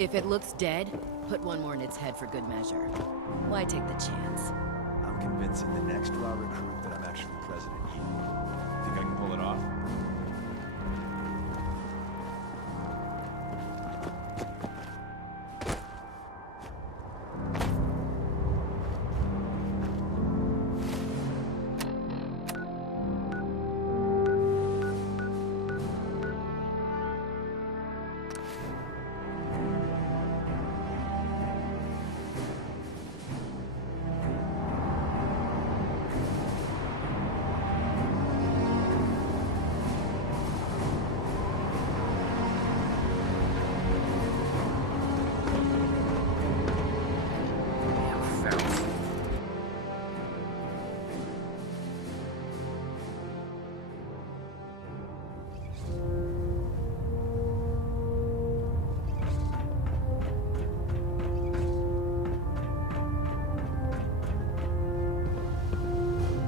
If it looks dead, put one more in its head for good measure. Why take the chance? I'm convincing the next raw recruit that I'm actually President Yi. Think I can pull it off?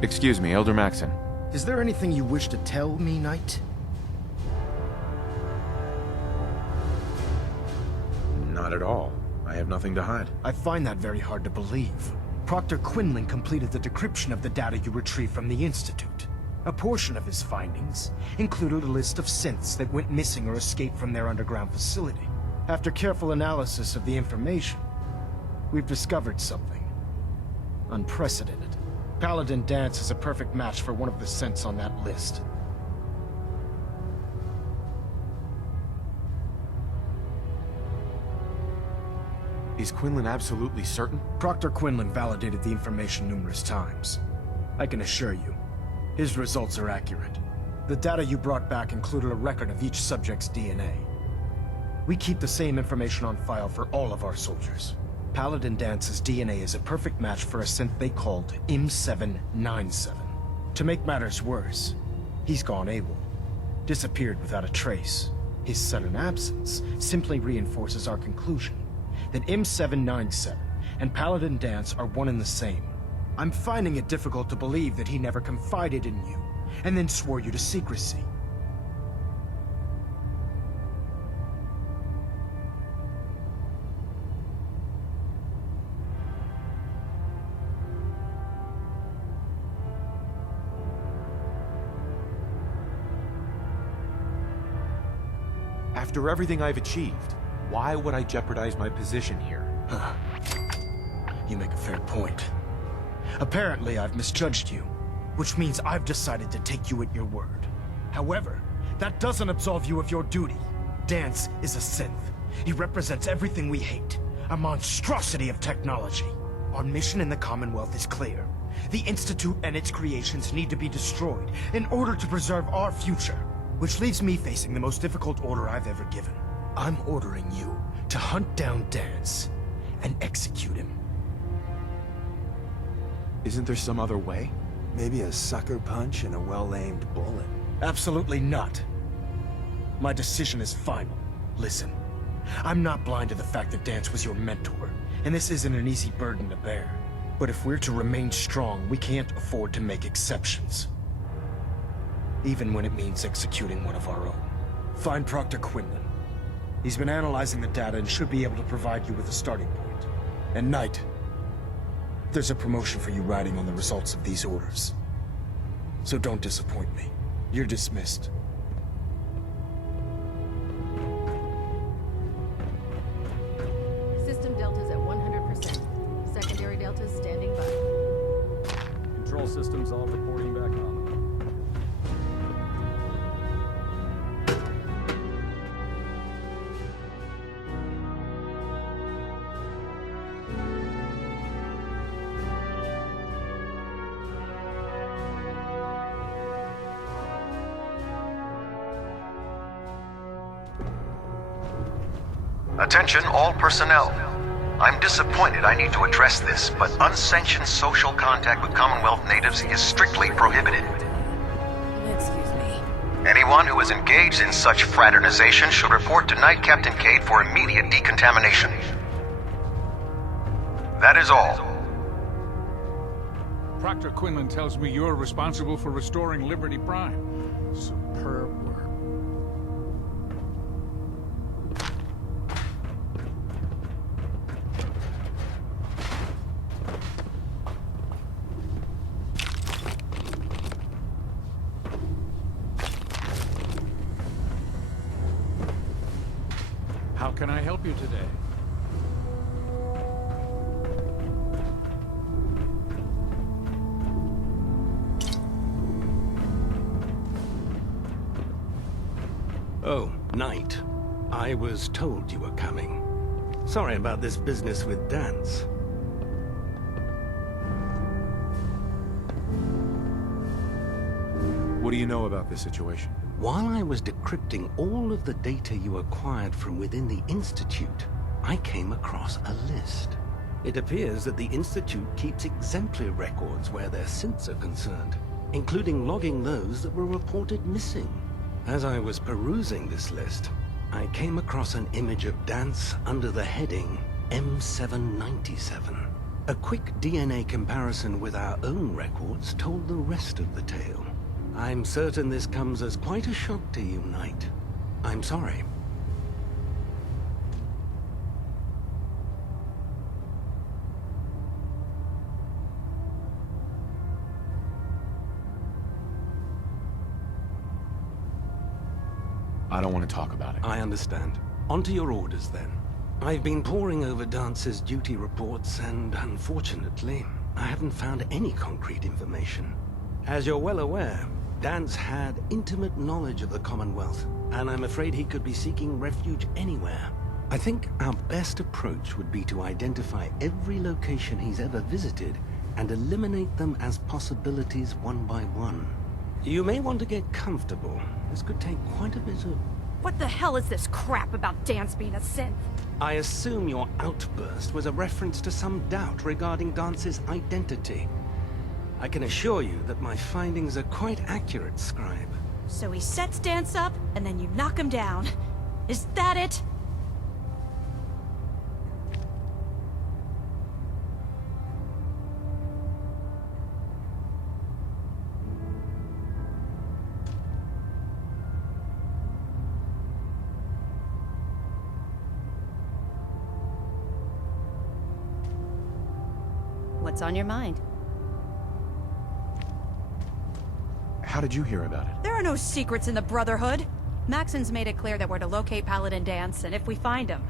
Excuse me, Elder Maxon. Is there anything you wish to tell me, Knight? Not at all. I have nothing to hide. I find that very hard to believe. Proctor Quinlan completed the decryption of the data you retrieved from the Institute. A portion of his findings included a list of synths that went missing or escaped from their underground facility. After careful analysis of the information, we've discovered something unprecedented. Paladin Danse is a perfect match for one of the synths on that list. Is Quinlan absolutely certain? Proctor Quinlan validated the information numerous times. I can assure you, his results are accurate. The data you brought back included a record of each subject's DNA. We keep the same information on file for all of our soldiers. Paladin Dance's DNA is a perfect match for a synth they called M797. To make matters worse, he's gone AWOL. Disappeared without a trace. His sudden absence simply reinforces our conclusion that M797 and Paladin Danse are one and the same. I'm finding it difficult to believe that he never confided in you, and then swore you to secrecy. After everything I've achieved, why would I jeopardize my position here? You make a fair point. Apparently, I've misjudged you, which means I've decided to take you at your word. However, that doesn't absolve you of your duty. Danse is a synth. He represents everything we hate, a monstrosity of technology. Our mission in the Commonwealth is clear. The Institute and its creations need to be destroyed in order to preserve our future, which leaves me facing the most difficult order I've ever given. I'm ordering you to hunt down Danse and execute him. Isn't there some other way? Maybe a sucker punch and a well-aimed bullet. Absolutely not. My decision is final. Listen, I'm not blind to the fact that Danse was your mentor, and this isn't an easy burden to bear. But if we're to remain strong, we can't afford to make exceptions. Even when it means executing one of our own. Find Proctor Quinlan. He's been analyzing the data and should be able to provide you with a starting point. And Knight, there's a promotion for you riding on the results of these orders. So don't disappoint me. You're dismissed. System deltas at 100%. Secondary deltas standing by. Control systems all reporting back on. Attention all personnel. I'm disappointed I need to address this, but unsanctioned social contact with Commonwealth natives is strictly prohibited. Excuse me. Anyone who is engaged in such fraternization should report to Knight Captain Cade for immediate decontamination. That is all. Proctor Quinlan tells me you're responsible for restoring Liberty Prime. Superb work. How can I help you today? Oh, Knight. I was told you were coming. Sorry about this business with Dance. What do you know about this situation? While I was decrypting all of the data you acquired from within the Institute, I came across a list. It appears that the Institute keeps exemplary records where their synths are concerned, including logging those that were reported missing. As I was perusing this list, I came across an image of Dance under the heading M797. A quick DNA comparison with our own records told the rest of the tale. I'm certain this comes as quite a shock to you, Knight. I'm sorry. I don't want to talk about it. I understand. On to your orders, then. I've been poring over Dance's duty reports, and unfortunately, I haven't found any concrete information. As you're well aware, Dance had intimate knowledge of the Commonwealth, and I'm afraid he could be seeking refuge anywhere. I think our best approach would be to identify every location he's ever visited and eliminate them as possibilities one by one. You may want to get comfortable. This could take quite a bit of... What the hell is this crap about Dance being a synth? I assume your outburst was a reference to some doubt regarding Dance's identity. I can assure you that my findings are quite accurate, Scribe. So he sets Dance up, and then you knock him down. Is that it? What's on your mind? How did you hear about it? There are no secrets in the Brotherhood. Maxon's made it clear that we're to locate Paladin Dance, and if we find him,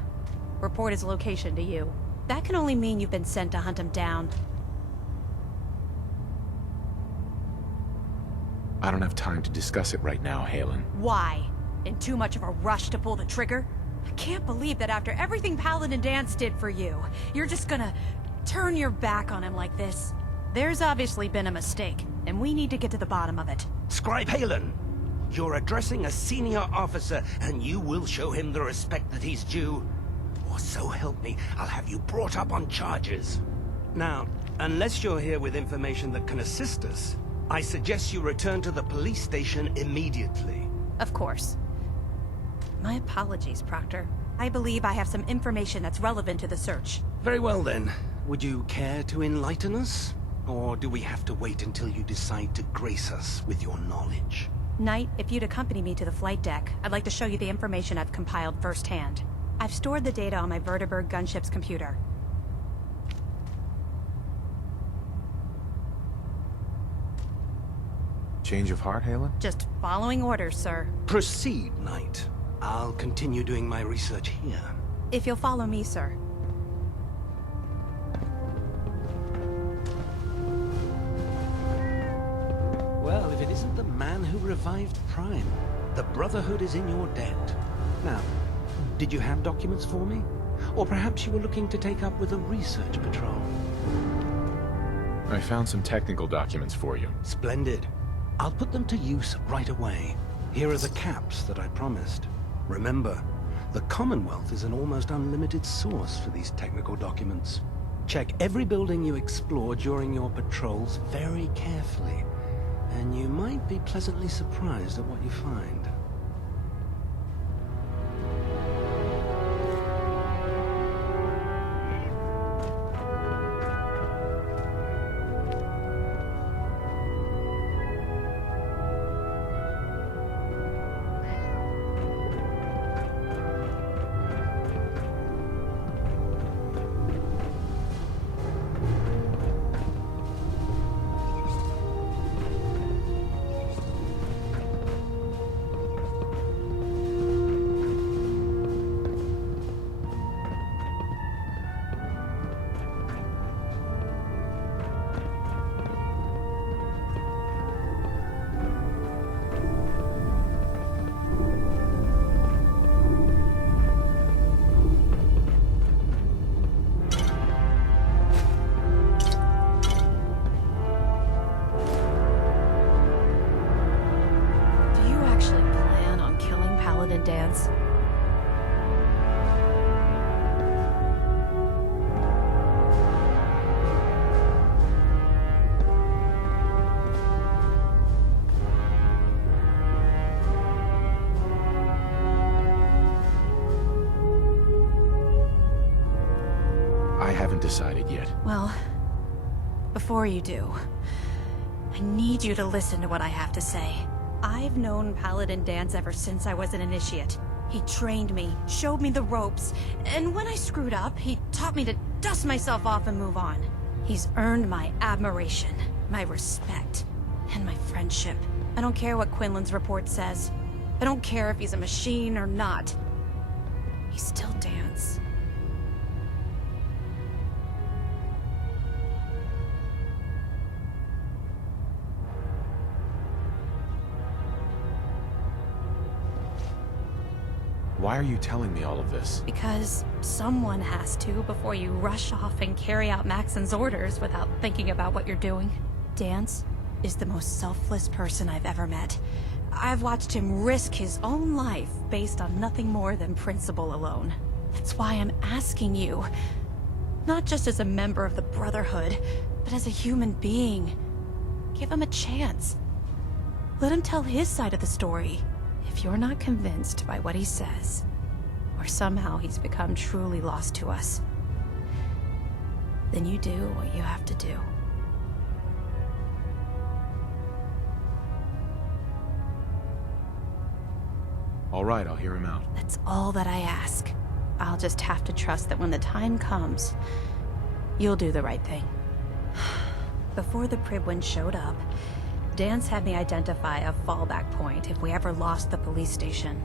report his location to you. That can only mean you've been sent to hunt him down. I don't have time to discuss it right now, Halen. Why? In too much of a rush to pull the trigger? I can't believe that after everything Paladin Dance did for you, you're just gonna turn your back on him like this. There's obviously been a mistake, and we need to get to the bottom of it. Scribe Halen, you're addressing a senior officer, and you will show him the respect that he's due. Or so help me, I'll have you brought up on charges. Now, unless you're here with information that can assist us, I suggest you return to the police station immediately. Of course. My apologies, Proctor. I believe I have some information that's relevant to the search. Very well then. Would you care to enlighten us? Or do we have to wait until you decide to grace us with your knowledge? Knight, if you'd accompany me to the flight deck, I'd like to show you the information I've compiled firsthand. I've stored the data on my Vertibird gunship's computer. Change of heart, Halen? Just following orders, sir. Proceed, Knight. I'll continue doing my research here. If you'll follow me, sir. Well, if it isn't the man who revived Prime, the Brotherhood is in your debt. Now, did you have documents for me? Or perhaps you were looking to take up with a research patrol? I found some technical documents for you. Splendid. I'll put them to use right away. Here are the caps that I promised. Remember, the Commonwealth is an almost unlimited source for these technical documents. Check every building you explore during your patrols very carefully, and you might be pleasantly surprised at what you find. Paladin Danse. I haven't decided yet. Well, before you do, I need you to listen to what I have to say. I've known Paladin Danse ever since I was an initiate. He trained me, showed me the ropes, and when I screwed up, he taught me to dust myself off and move on. He's earned my admiration, my respect, and my friendship. I don't care what Quinlan's report says. I don't care if he's a machine or not. He's still Danse. Why are you telling me all of this? Because someone has to before you rush off and carry out Maxon's orders without thinking about what you're doing. Danse is the most selfless person I've ever met. I've watched him risk his own life based on nothing more than principle alone. That's why I'm asking you, not just as a member of the Brotherhood, but as a human being. Give him a chance. Let him tell his side of the story. If you're not convinced by what he says, or somehow he's become truly lost to us, then you do what you have to do. All right, I'll hear him out. That's all that I ask. I'll just have to trust that when the time comes, you'll do the right thing. Before the Pribwin showed up, Danse had me identify a fallback point if we ever lost the police station.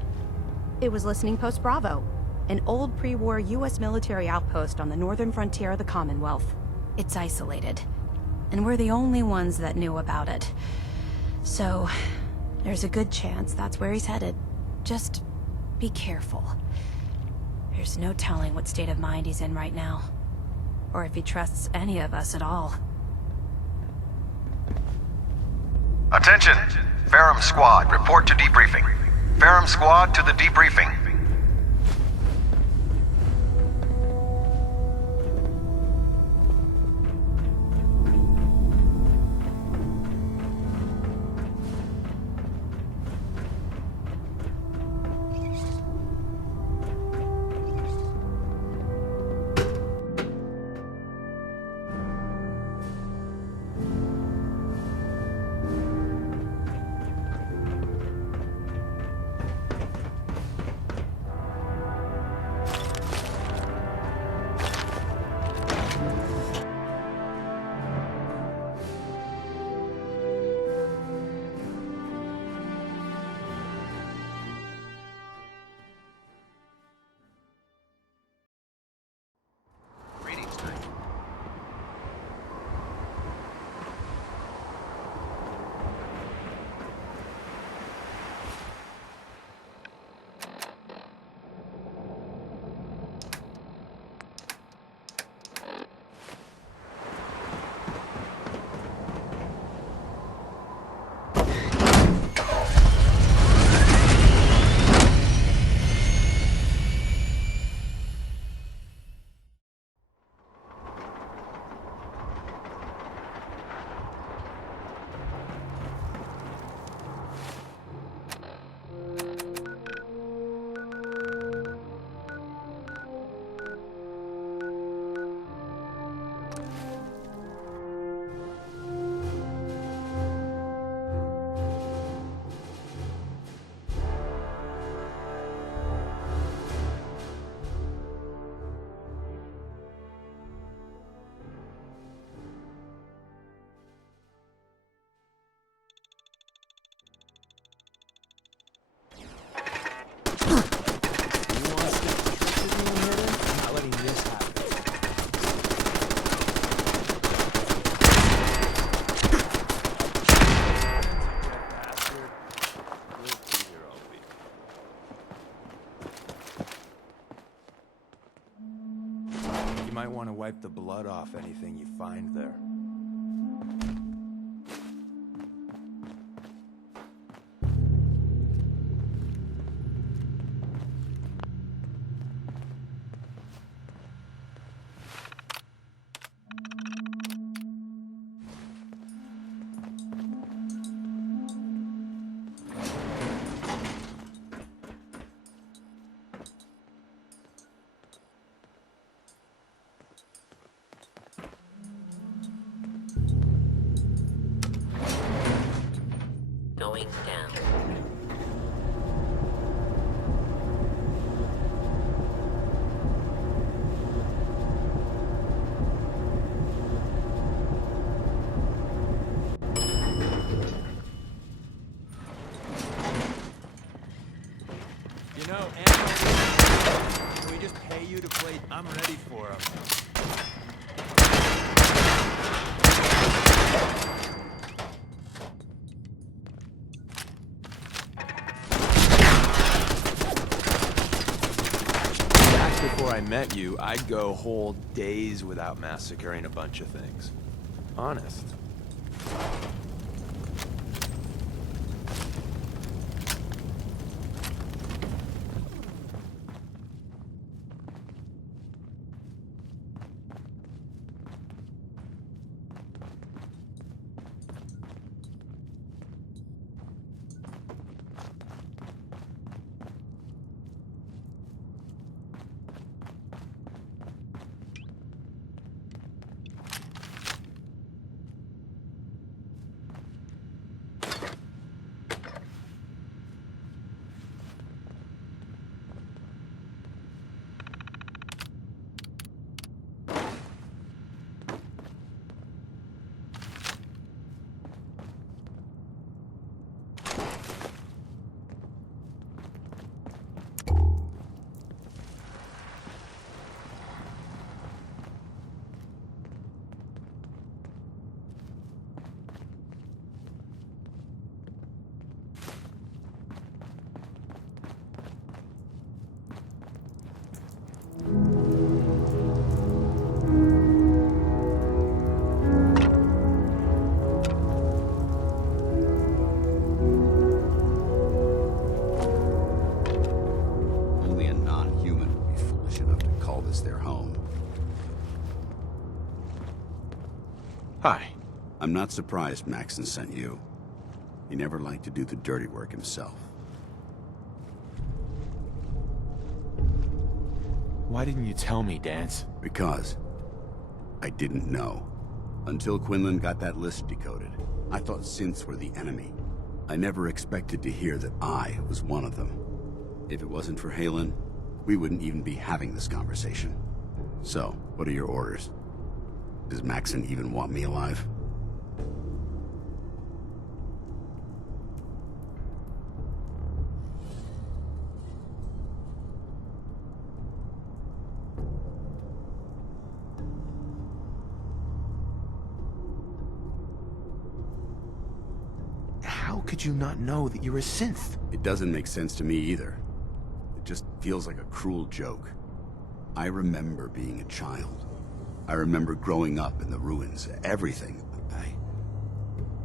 It was Listening Post Bravo, an old pre-war US military outpost on the northern frontier of the Commonwealth. It's isolated, and we're the only ones that knew about it. So, there's a good chance that's where he's headed. Just be careful. There's no telling what state of mind he's in right now, or if he trusts any of us at all. Attention! Ferrum Squad, report to debriefing. Ferrum Squad to the debriefing. You might want to wipe the blood off anything you find there. going down. You know, Animal, can we just pay you to play? I'm ready for him. Back before I met you, I'd go whole days without massacring a bunch of things. Honest. Hi. I'm not surprised Maxson sent you. He never liked to do the dirty work himself. Why didn't you tell me, Danse? Because I didn't know. Until Quinlan got that list decoded, I thought synths were the enemy. I never expected to hear that I was one of them. If it wasn't for Haylen, we wouldn't even be having this conversation. So, what are your orders? Does Maxson even want me alive? How could you not know that you're a synth? It doesn't make sense to me either. It just feels like a cruel joke. I remember being a child. I remember growing up in the ruins, everything. I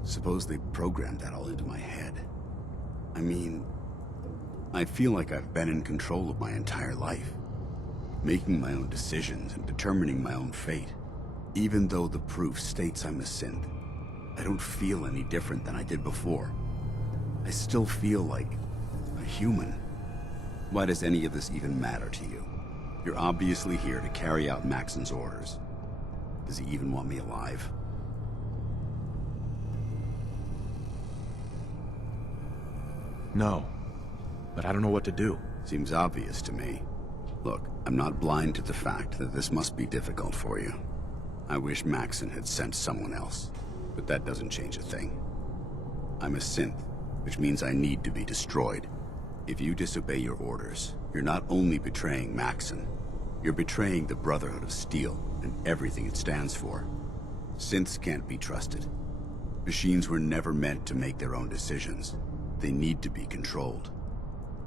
suppose they programmed that all into my head. I mean, I feel like I've been in control of my entire life, making my own decisions and determining my own fate. Even though the proof states I'm a synth, I don't feel any different than I did before. I still feel like a human. Why does any of this even matter to you? You're obviously here to carry out Maxson's orders. Does he even want me alive? No, but I don't know what to do. Seems obvious to me. Look, I'm not blind to the fact that this must be difficult for you. I wish Maxson had sent someone else, but that doesn't change a thing. I'm a synth, which means I need to be destroyed. If you disobey your orders, you're not only betraying Maxson, you're betraying the Brotherhood of Steel and everything it stands for. Synths can't be trusted. Machines were never meant to make their own decisions. They need to be controlled.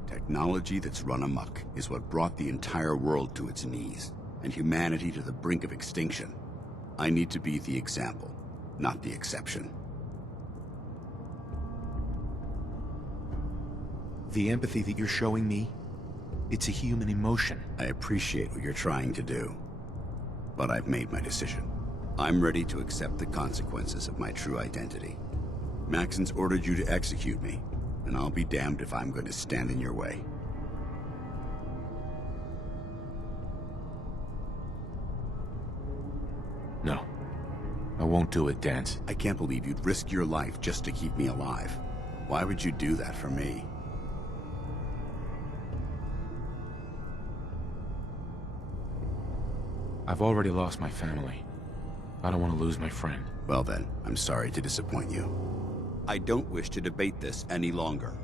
Technology that's run amok is what brought the entire world to its knees, and humanity to the brink of extinction. I need to be the example, not the exception. The empathy that you're showing me, it's a human emotion. I appreciate what you're trying to do, but I've made my decision. I'm ready to accept the consequences of my true identity. Maxson's ordered you to execute me, and I'll be damned if I'm going to stand in your way. No, I won't do it, Danse. I can't believe you'd risk your life just to keep me alive. Why would you do that for me? I've already lost my family. I don't want to lose my friend. Well then, I'm sorry to disappoint you. I don't wish to debate this any longer.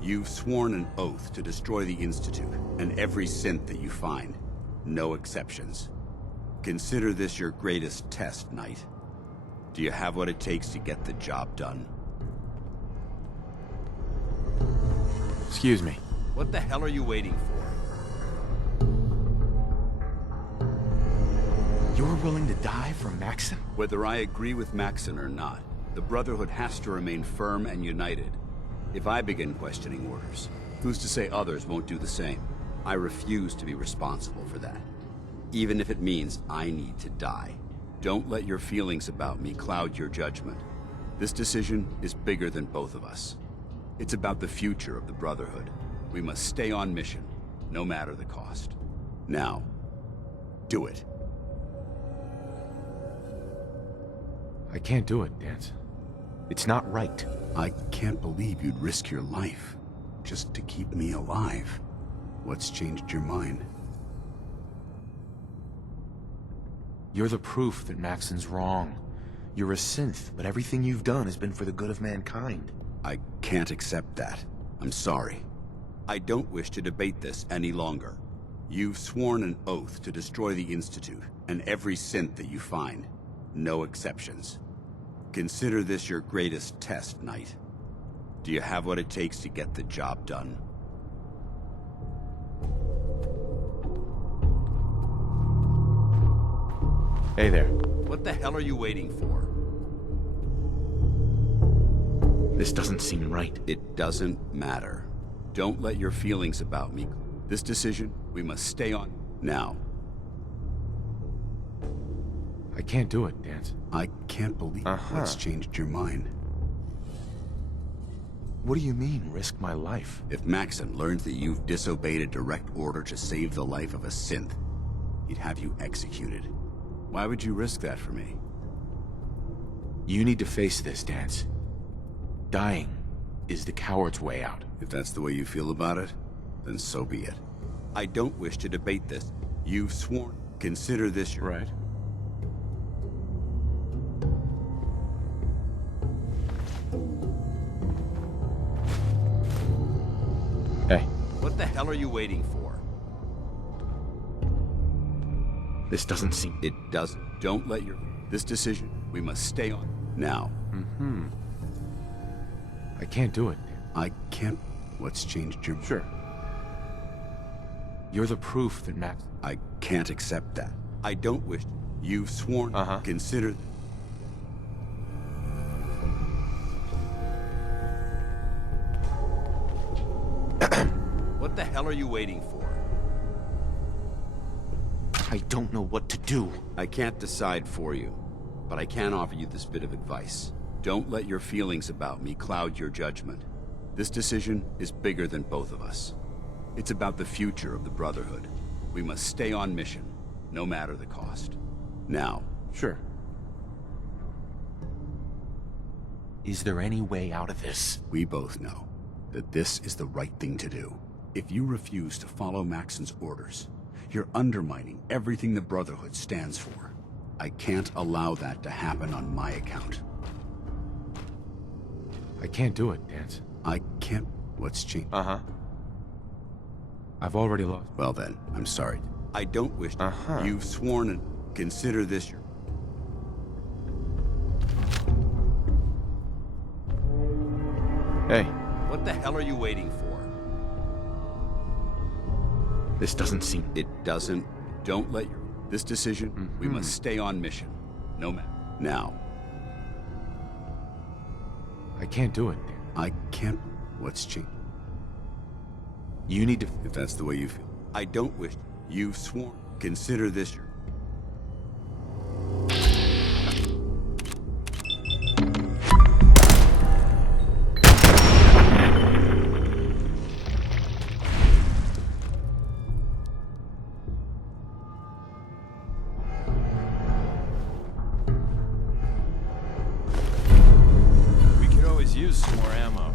You've sworn an oath to destroy the Institute and every synth that you find. No exceptions. Consider this your greatest test, Knight. Do you have what it takes to get the job done? Excuse me. What the hell are you waiting for? You're willing to die for Maxon? Whether I agree with Maxon or not, the Brotherhood has to remain firm and united. If I begin questioning orders, who's to say others won't do the same? I refuse to be responsible for that. Even if it means I need to die. Don't let your feelings about me cloud your judgment. This decision is bigger than both of us. It's about the future of the Brotherhood. We must stay on mission, no matter the cost. Now, do it. I can't do it, Danse. It's not right. I can't believe you'd risk your life just to keep me alive. What's changed your mind? You're the proof that Maxon's wrong. You're a synth, but everything you've done has been for the good of mankind. I can't accept that. I'm sorry. I don't wish to debate this any longer. You've sworn an oath to destroy the Institute and every synth that you find. No exceptions. Consider this your greatest test, Knight. Do you have what it takes to get the job done? Hey there. What the hell are you waiting for? This doesn't seem right. It doesn't matter. Don't let your feelings about me. This decision, we must stay on now. I can't do it, Danse. I can't believe what's changed your mind. What do you mean, risk my life? If Maxon learns that you've disobeyed a direct order to save the life of a synth, he'd have you executed. Why would you risk that for me? You need to face this, Danse. Dying is the coward's way out. If that's the way you feel about it, then so be it. I don't wish to debate this. You've sworn. Consider this your... Right. Hey. What the hell are you waiting for? This doesn't seem... It doesn't. Don't let your... This decision, we must stay on. Now. I can't do it. I can't... What's changed your... Sure. You're the proof that Max... I can't accept that. I don't wish... You've sworn... Consider... What the hell are you waiting for? I don't know what to do. I can't decide for you, but I can offer you this bit of advice. Don't let your feelings about me cloud your judgment. This decision is bigger than both of us. It's about the future of the Brotherhood. We must stay on mission, no matter the cost. Now. Sure. Is there any way out of this? We both know that this is the right thing to do. If you refuse to follow Maxon's orders, you're undermining everything the Brotherhood stands for. I can't allow that to happen on my account. I can't do it, Danse. I can't... What's changed? I've already lost... Well then, I'm sorry. I don't wish... You've sworn and... Consider this your... Hey. What the hell are you waiting for? This doesn't seem... It doesn't. Don't let your... This decision, we must stay on mission. No matter... Now. I can't do it, Dan. I can't... What's changed? You need to... If that's the way you feel. I don't wish... You've sworn. Consider this your... Use some more ammo.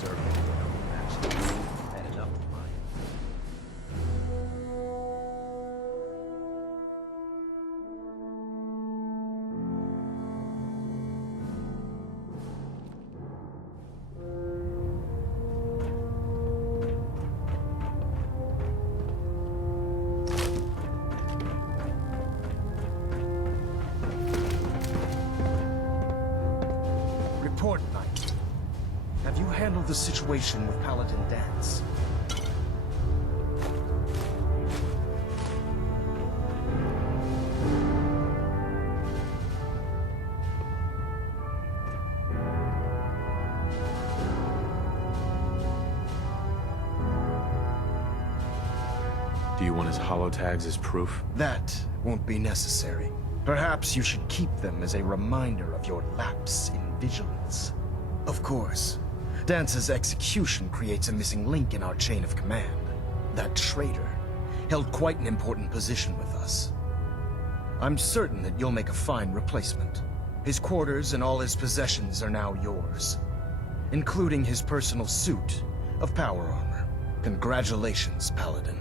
serving Maxson had enough of mine. Report, Knight. Have you handled the situation with Paladin Danse? Do you want his holotags as proof? That won't be necessary. Perhaps you should keep them as a reminder of your lapse in vigilance. Of course, Dance's execution creates a missing link in our chain of command. That traitor held quite an important position with us. I'm certain that you'll make a fine replacement. His quarters and all his possessions are now yours, including his personal suit of power armor. Congratulations, Paladin.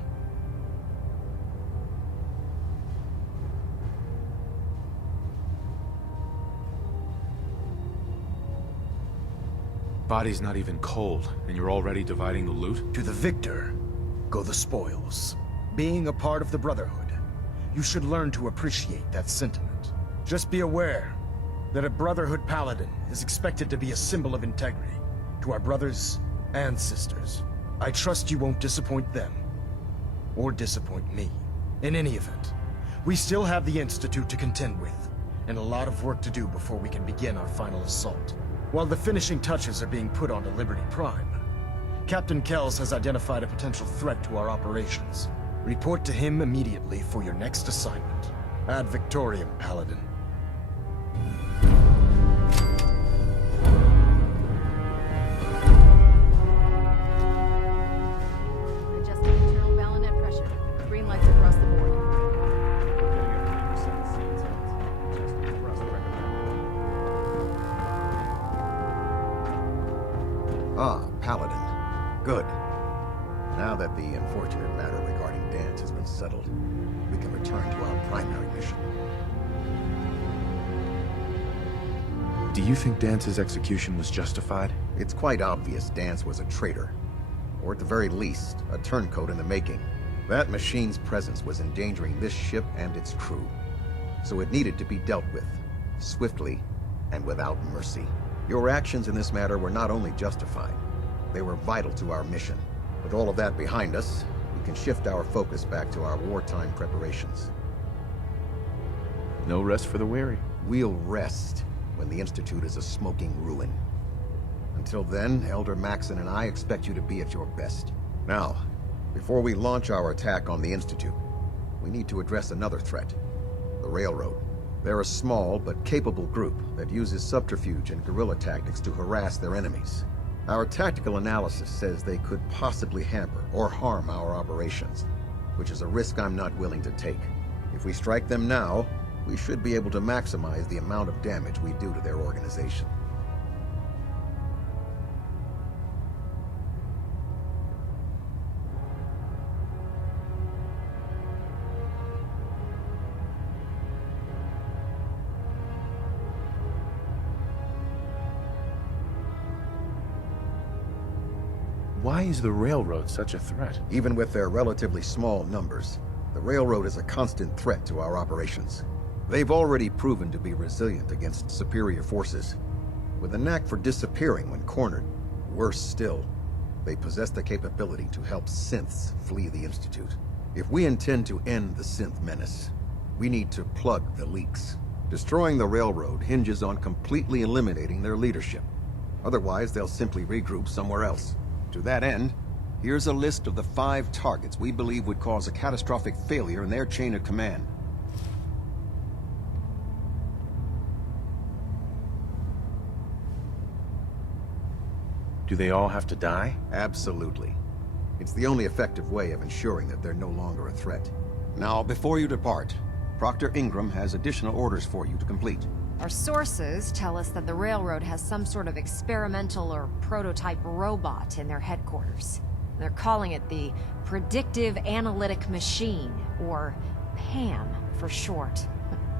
Body's not even cold, and you're already dividing the loot? To the victor go the spoils. Being a part of the Brotherhood, you should learn to appreciate that sentiment. Just be aware that a Brotherhood Paladin is expected to be a symbol of integrity to our brothers and sisters. I trust you won't disappoint them, or disappoint me. In any event, we still have the Institute to contend with, and a lot of work to do before we can begin our final assault. While the finishing touches are being put onto Liberty Prime, Captain Kells has identified a potential threat to our operations. Report to him immediately for your next assignment. Ad Victoriam, Paladin. Adjusting internal bayonet pressure. Green lights across the board. Getting a 3% seat tilt. Just press the record. Ah, Paladin. Good. Now that the unfortunate matter regarding Danse has been settled, we can return to our primary mission. Do you think Dance's execution was justified? It's quite obvious Danse was a traitor, or at the very least, a turncoat in the making. That machine's presence was endangering this ship and its crew, so it needed to be dealt with, swiftly and without mercy. Your actions in this matter were not only justified, they were vital to our mission. With all of that behind us, we can shift our focus back to our wartime preparations. No rest for the weary. We'll rest when the Institute is a smoking ruin. Until then, Elder Maxson and I expect you to be at your best. Now, before we launch our attack on the Institute, we need to address another threat: the Railroad. They're a small but capable group that uses subterfuge and guerrilla tactics to harass their enemies. Our tactical analysis says they could possibly hamper or harm our operations, which is a risk I'm not willing to take. If we strike them now, we should be able to maximize the amount of damage we do to their organization. Why is the Railroad such a threat? Even with their relatively small numbers, the Railroad is a constant threat to our operations. They've already proven to be resilient against superior forces, with a knack for disappearing when cornered. Worse still, they possess the capability to help synths flee the Institute. If we intend to end the synth menace, we need to plug the leaks. Destroying the Railroad hinges on completely eliminating their leadership. Otherwise, they'll simply regroup somewhere else. To that end, here's a list of the 5 targets we believe would cause a catastrophic failure in their chain of command. Do they all have to die? Absolutely. It's the only effective way of ensuring that they're no longer a threat. Now, before you depart, Proctor Ingram has additional orders for you to complete. Our sources tell us that the Railroad has some sort of experimental or prototype robot in their headquarters. They're calling it the Predictive Analytic Machine, or PAM for short.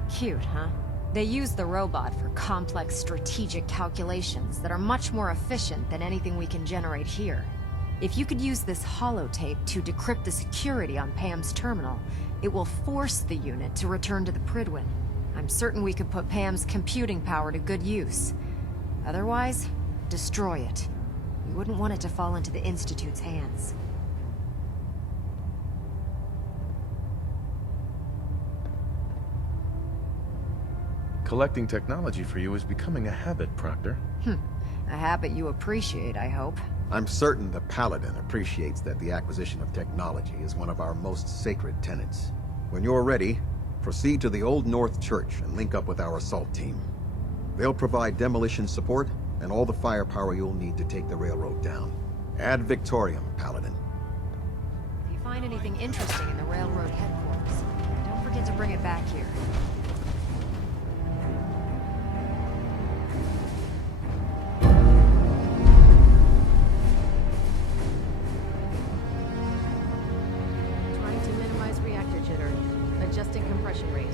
Cute, huh? They use the robot for complex strategic calculations that are much more efficient than anything we can generate here. If you could use this holotape to decrypt the security on Pam's terminal, it will force the unit to return to the Prydwen. I'm certain we could put Pam's computing power to good use. Otherwise, destroy it. We wouldn't want it to fall into the Institute's hands. Collecting technology for you is becoming a habit, Proctor. A habit you appreciate, I hope. I'm certain the Paladin appreciates that the acquisition of technology is one of our most sacred tenets. When you're ready, proceed to the Old North Church and link up with our assault team. They'll provide demolition support and all the firepower you'll need to take the railroad down. Ad Victoriam, Paladin. If you find anything interesting in the Railroad headquarters, don't forget to bring it back here. Trying to minimize reactor jitter. Adjusting compression rate.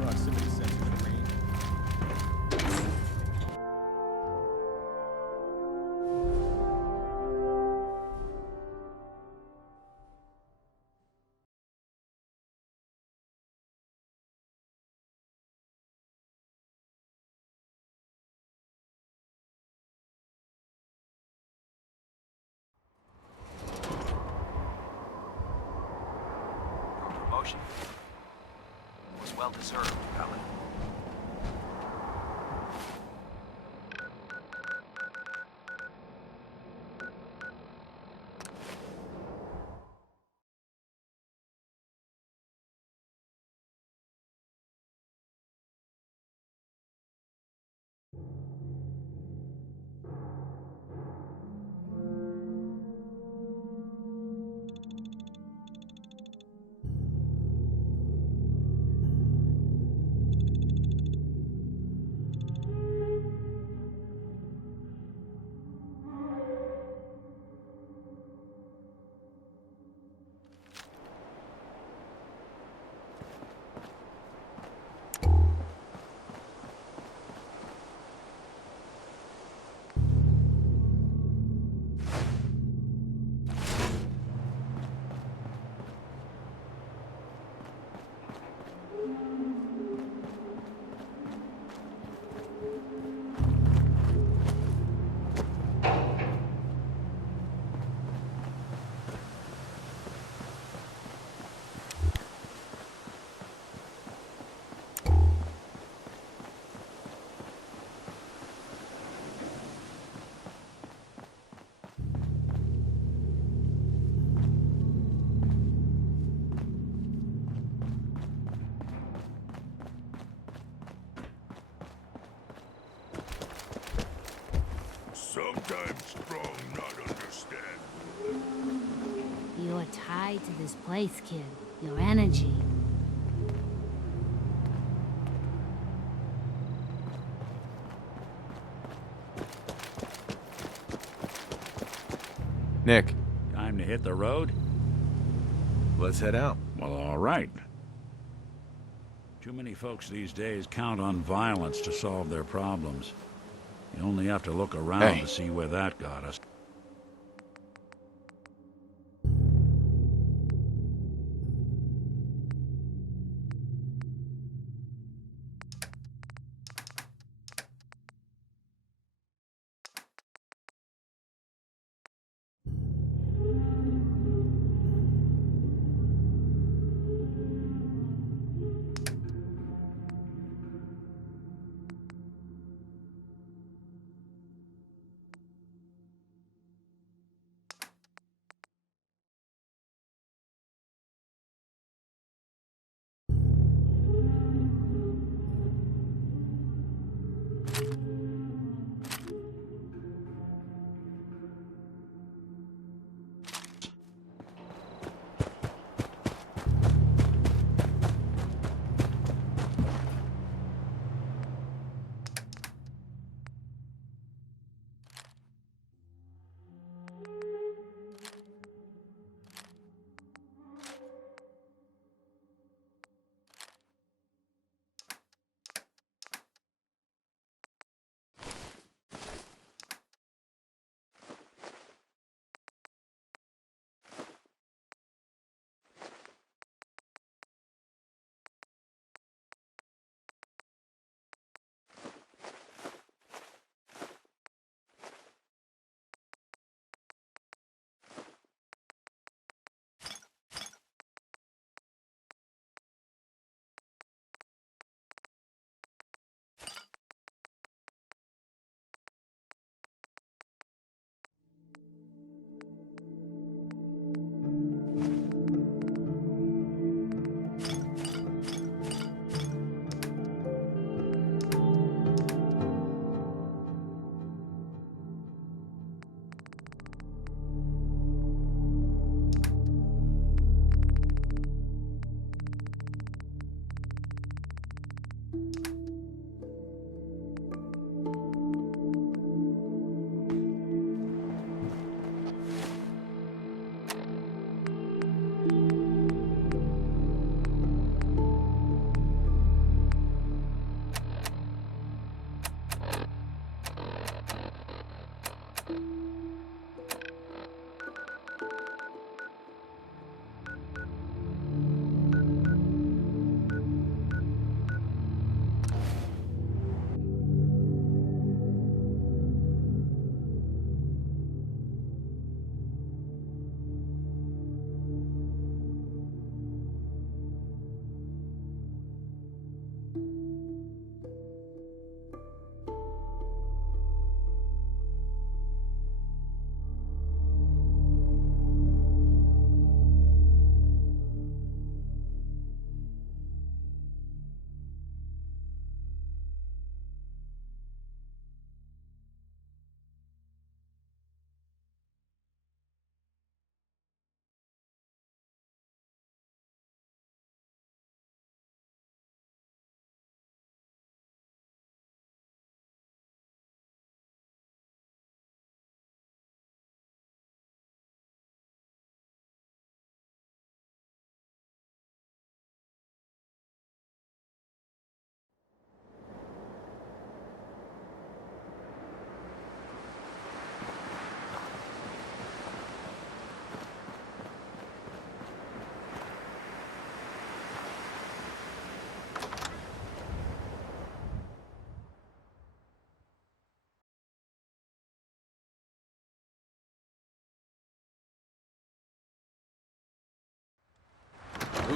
Proximity sensors read. Promotion was well deserved, Paladin. Sometimes strong not understand. You're tied to this place, kid. Your energy. Nick. Time to hit the road? Let's head out. Well, all right. Too many folks these days count on violence to solve their problems. You only have to look around to see where that got us.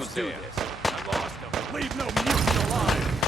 understand. I lost him. Leave no mutant alive.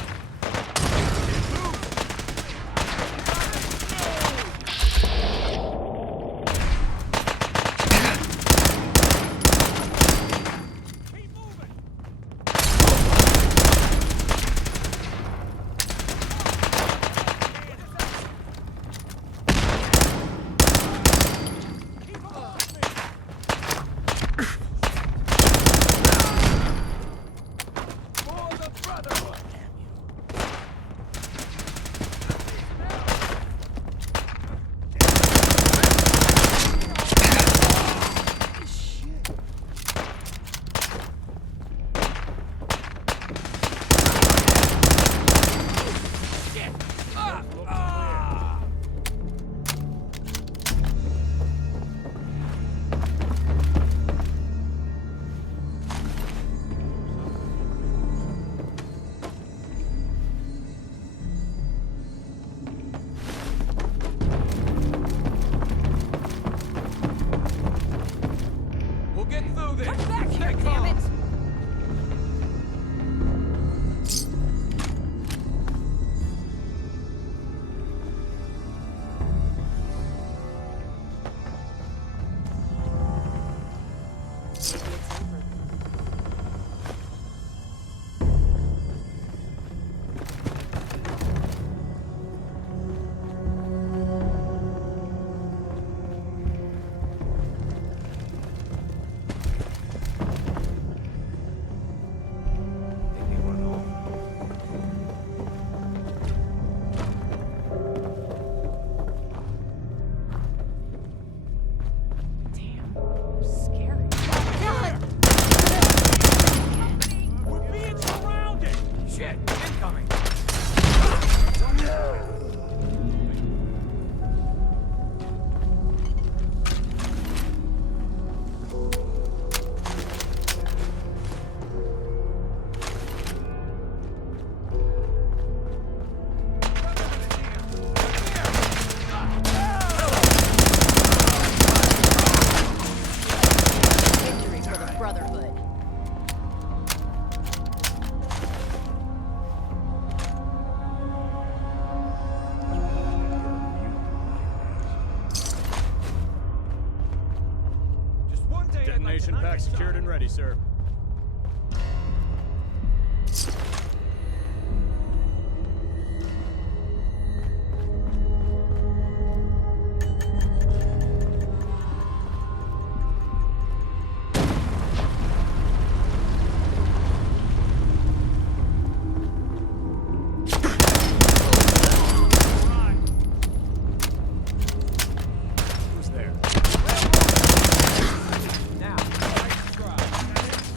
Detonation pack secured and ready, sir. Who's there? Now, right stride.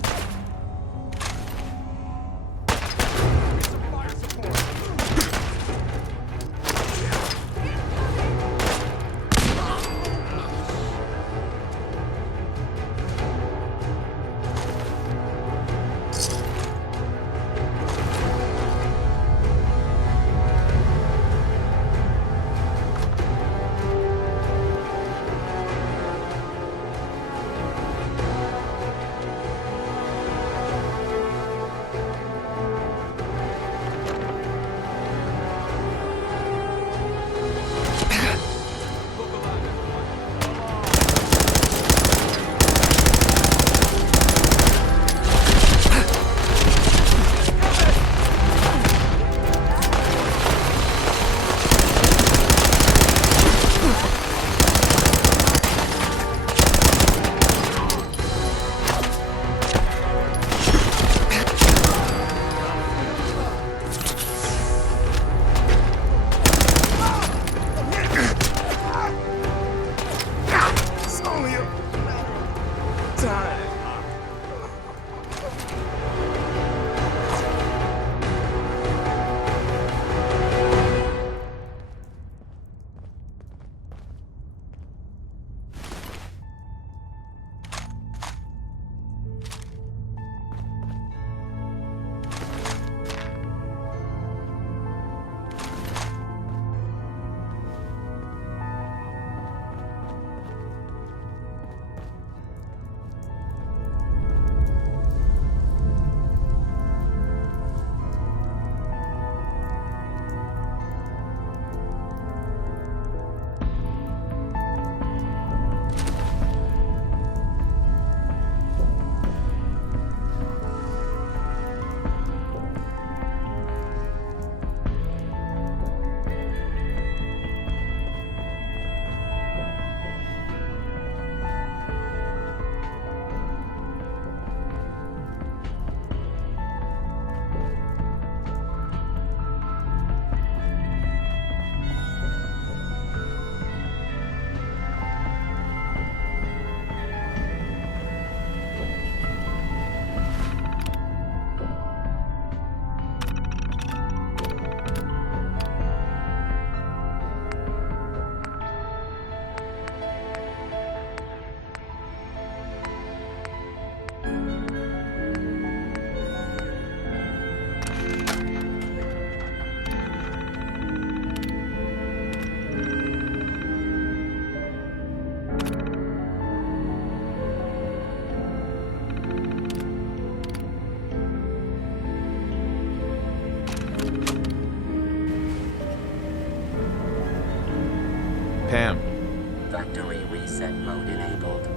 mode enabled.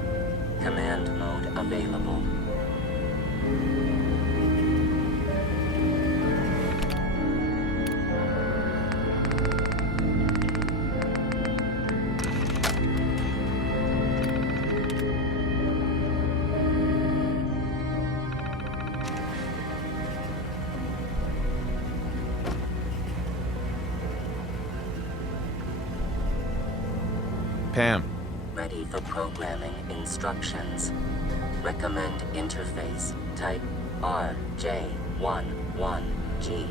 Command mode available. Pam. Ready for programming instructions. Recommend interface. Type RJ11G.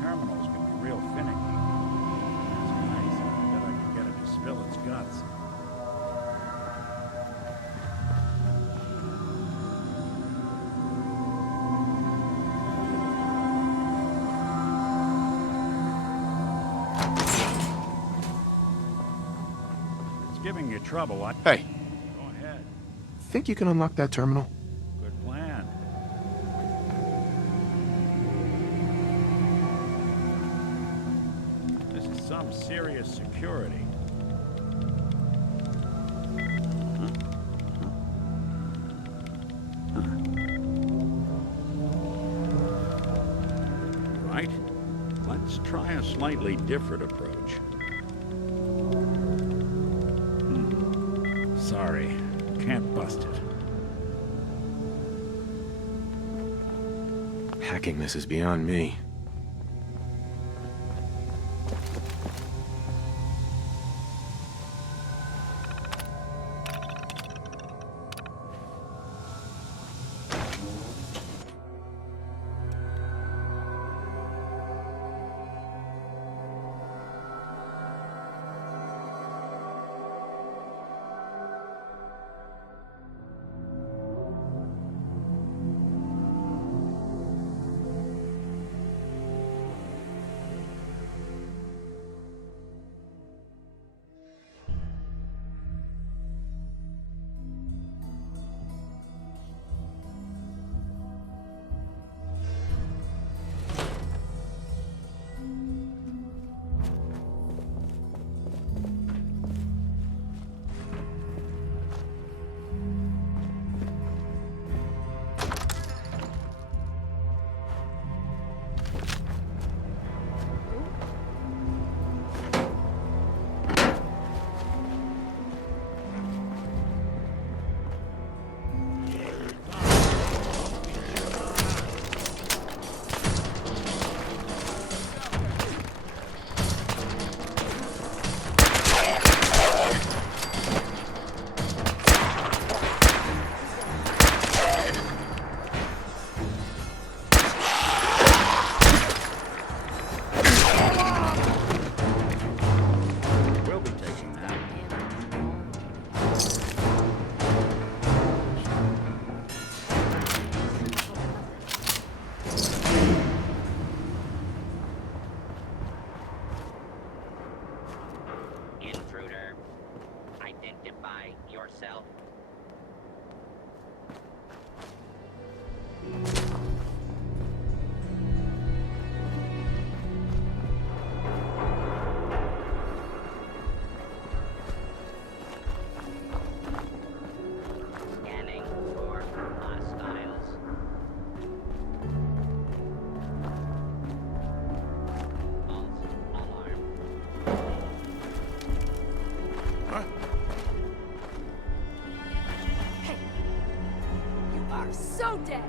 Terminals can be real finicky. That's nice. I bet I can get it to spill its guts. It's giving you trouble. Hey. Go ahead. Think you can unlock that terminal? Good plan. Some serious security. Right. Let's try a slightly different approach. Sorry, can't bust it. Hacking this is beyond me. are so dead.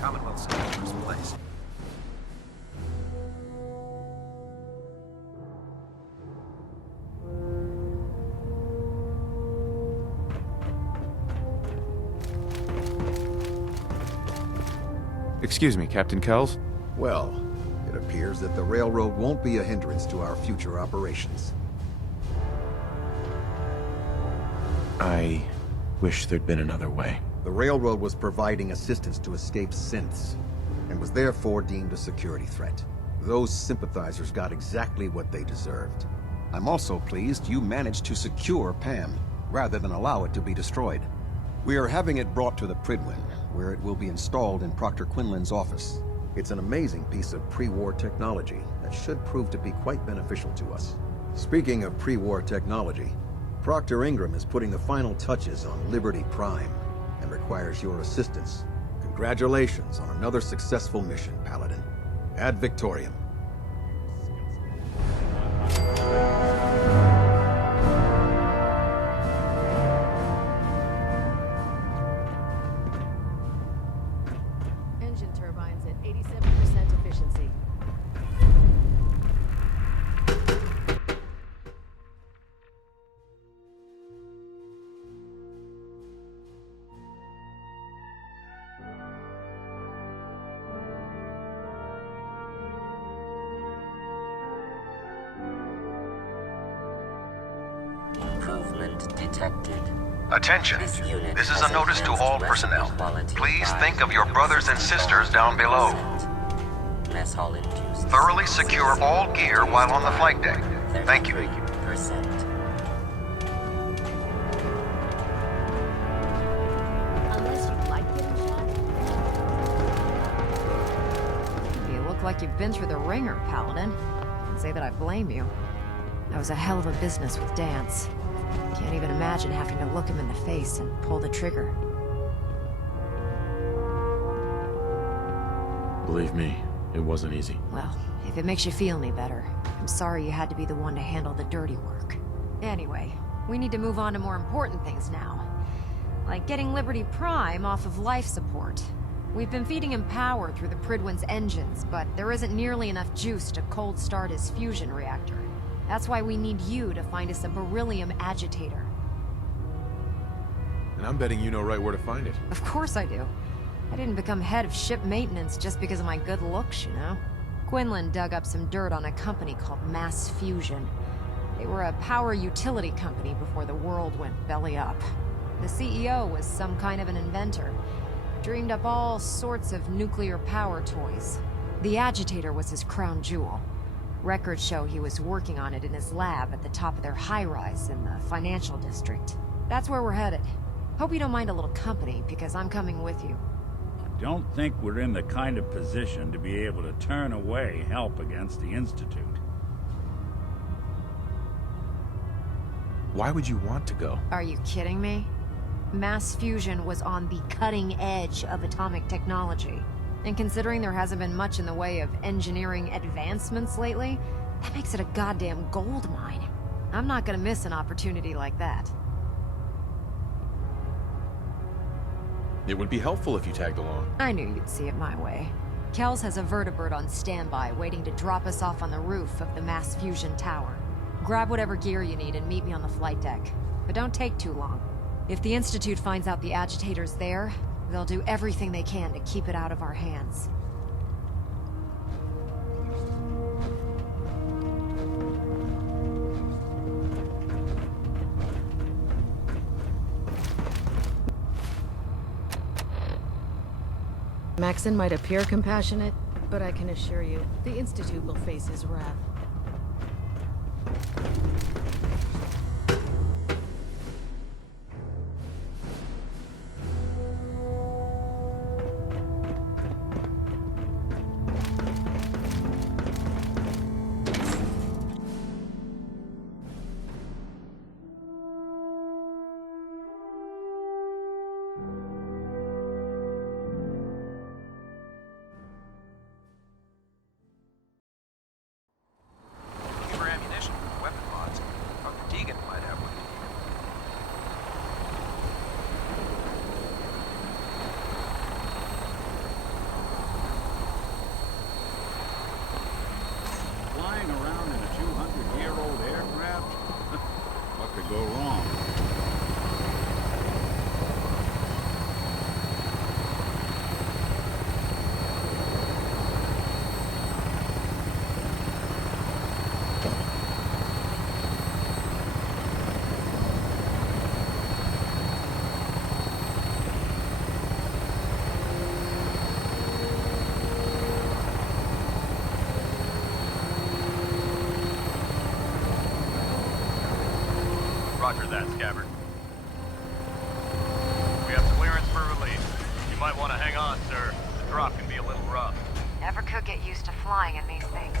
Commonwealth City in first place. Excuse me, Captain Kells? Well, it appears that the railroad won't be a hindrance to our future operations. I wish there'd been another way. The railroad was providing assistance to escaped synths, and was therefore deemed a security threat. Those sympathizers got exactly what they deserved. I'm also pleased you managed to secure Pam, rather than allow it to be destroyed. We are having it brought to the Prydwen, where it will be installed in Proctor Quinlan's office. It's an amazing piece of pre-war technology that should prove to be quite beneficial to us. Speaking of pre-war technology, Proctor Ingram is putting the final touches on Liberty Prime, and requires your assistance. Congratulations on another successful mission, Paladin. Ad Victoriam. Engine turbines at 87% efficiency. Improvement detected. Attention. This is a notice to all personnel. Please think of your brothers and sisters down below. Mess hall induced. Thoroughly secure all gear while on the flight deck. Thank you. Unless you like getting shot. You look like you've been through the ringer, Paladin. Can't say that I blame you. That was a hell of a business with Dance. Can't even imagine having to look him in the face and pull the trigger. Believe me, it wasn't easy. Well, if it makes you feel any better, I'm sorry you had to be the one to handle the dirty work. Anyway, we need to move on to more important things now. Like getting Liberty Prime off of life support. We've been feeding him power through the Prydwen's engines, but there isn't nearly enough juice to cold start his fusion reactor. That's why we need you to find us a beryllium agitator. And I'm betting you know right where to find it. Of course I do. I didn't become head of ship maintenance just because of my good looks, you know? Quinlan dug up some dirt on a company called Mass Fusion. They were a power utility company before the world went belly up. The CEO was some kind of an inventor. Dreamed up all sorts of nuclear power toys. The agitator was his crown jewel. Records show he was working on it in his lab at the top of their high-rise in the financial district. That's where we're headed. Hope you don't mind a little company, because I'm coming with you. I don't think we're in the kind of position to be able to turn away help against the Institute. Why would you want to go? Are you kidding me? Mass fusion was on the cutting edge of atomic technology. And considering there hasn't been much in the way of engineering advancements lately, that makes it a goddamn gold mine. I'm not gonna miss an opportunity like that. It would be helpful if you tagged along. I knew you'd see it my way. Kells has a vertibird on standby waiting to drop us off on the roof of the mass fusion tower. Grab whatever gear you need and meet me on the flight deck. But don't take too long. If the Institute finds out the agitator's there, they'll do everything they can to keep it out of our hands. Maxon might appear compassionate, but I can assure you, the Institute will face his wrath. For ammunition, weapon mods. Dr. Deegan might have one. Flying around in a 200-year-old aircraft? What could go wrong? Roger that, Scabbard. We have clearance for release. You might want to hang on, sir. The drop can be a little rough. Never could get used to flying in these things.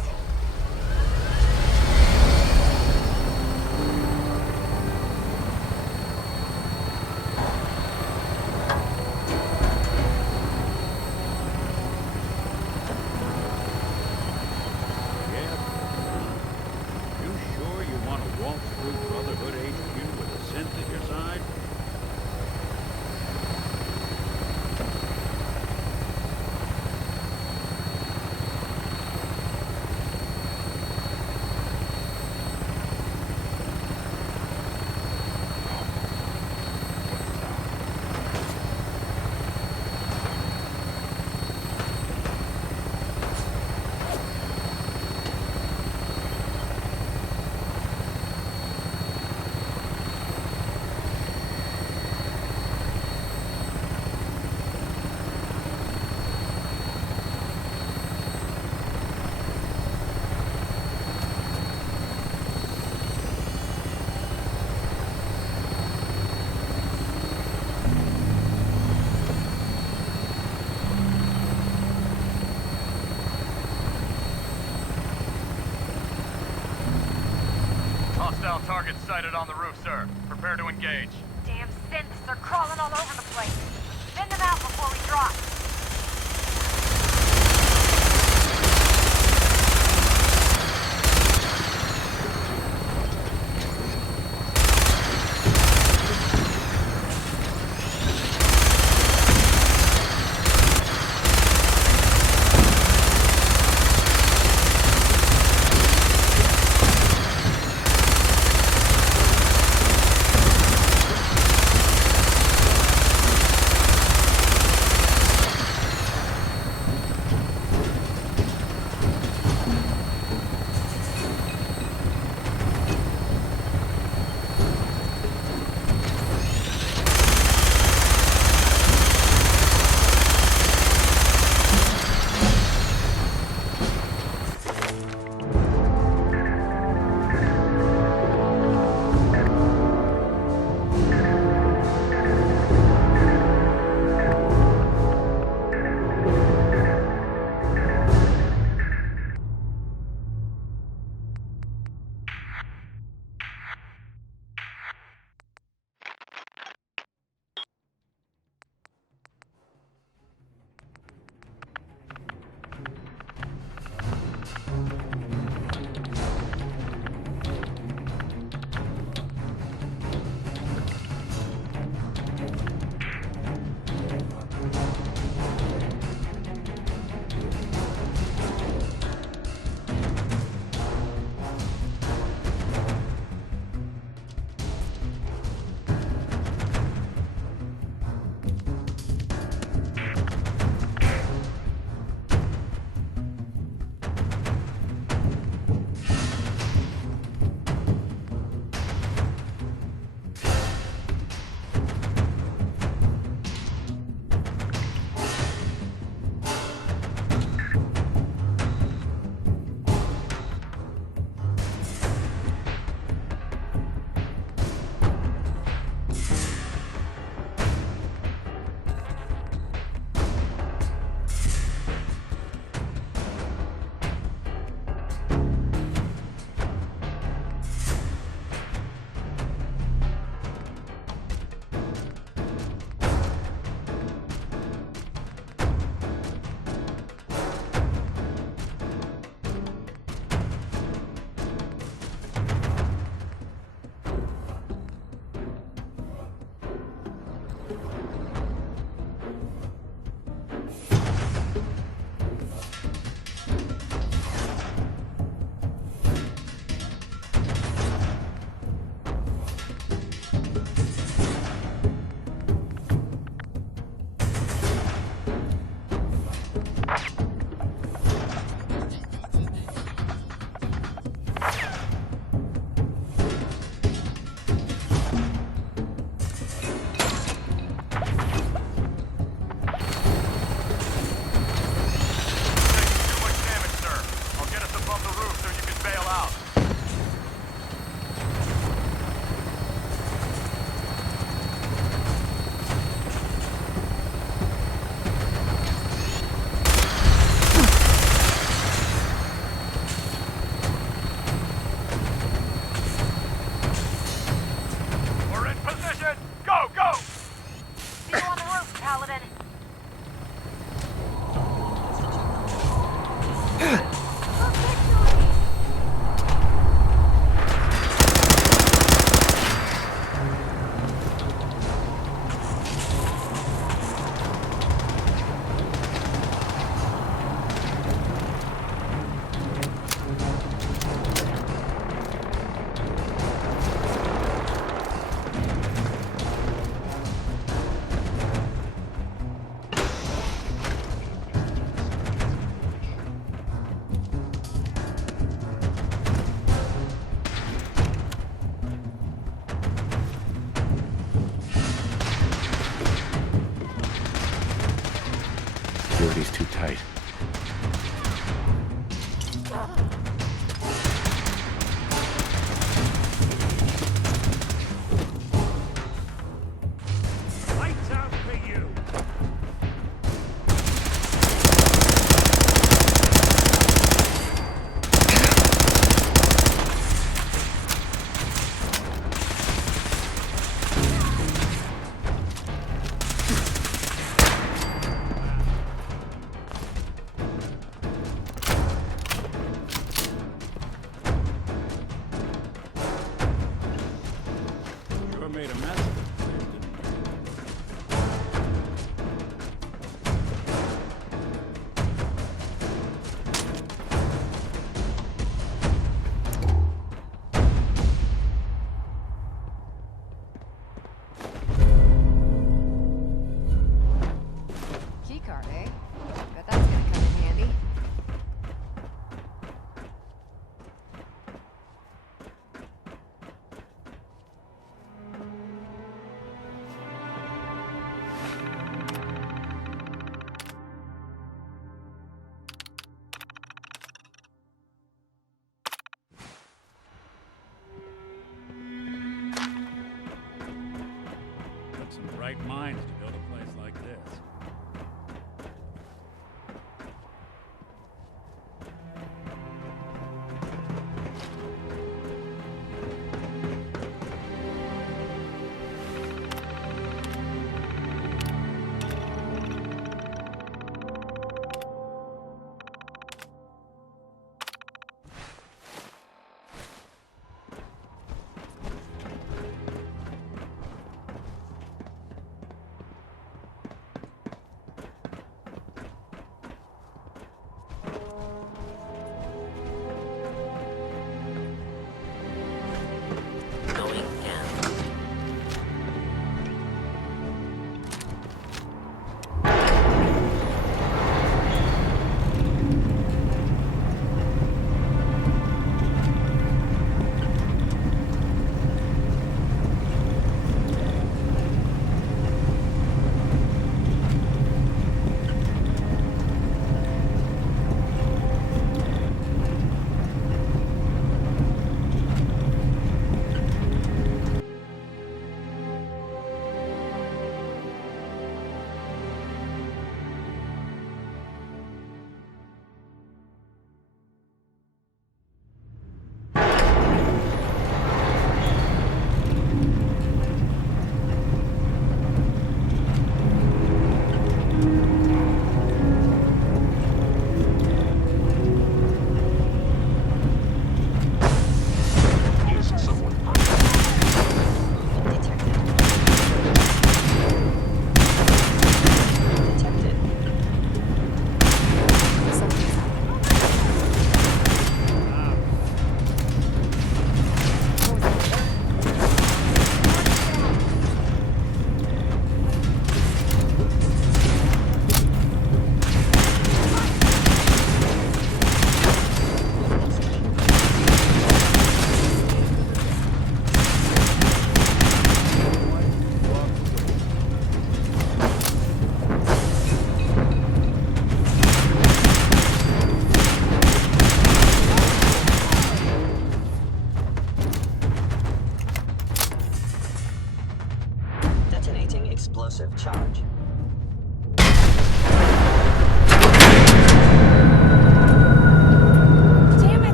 You sure you want to walk through Brotherhood HQ with a synth at your side? Hostile target sighted on the roof, sir. Prepare to engage. Damn synths, they're crawling all over the place. Send them out before we drop. Security's too tight. Lights out for you! Sure made a mess of it, didn't you? Keycard, eh? Bet that's gonna come in handy. Took some bright minds to build a place like this.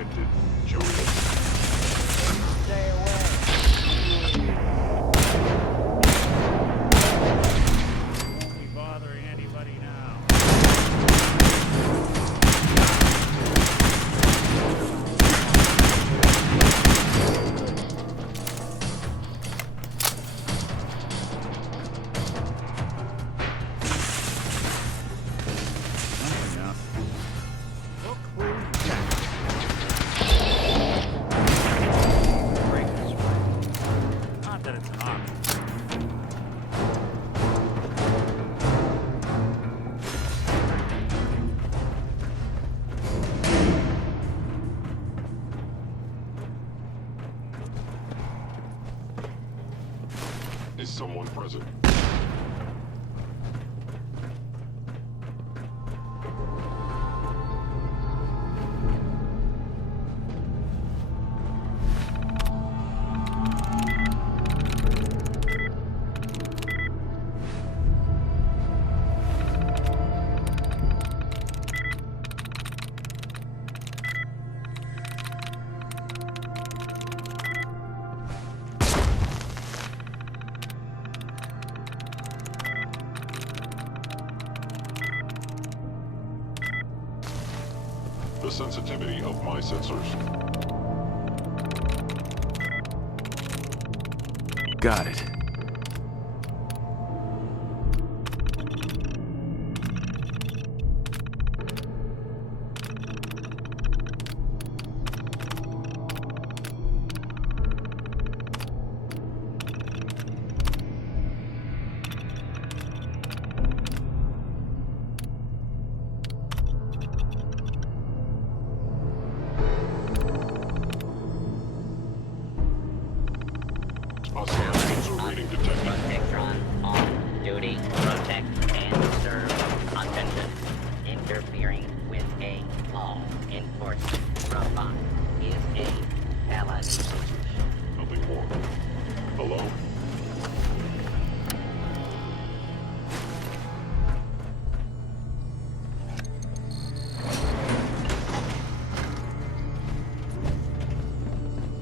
detected, Julian. Stay away. Won't be bothering anybody now. Something up. Look who's back. Break this way. Not that it's an option. Is someone present? The sensitivity of my sensors. Got it. Hostile sensor reading detected. Protectron on duty. Protect and serve. Attention. Interfering with a law enforcement robot is a felony. Nothing more. Hello?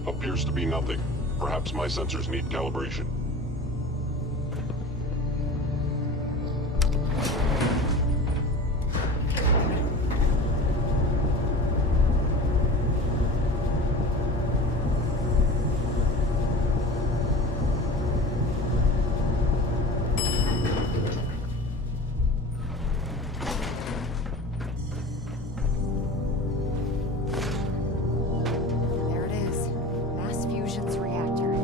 Appears to be nothing. Perhaps my sensors need calibration. There it is. Mass fusion's reactor.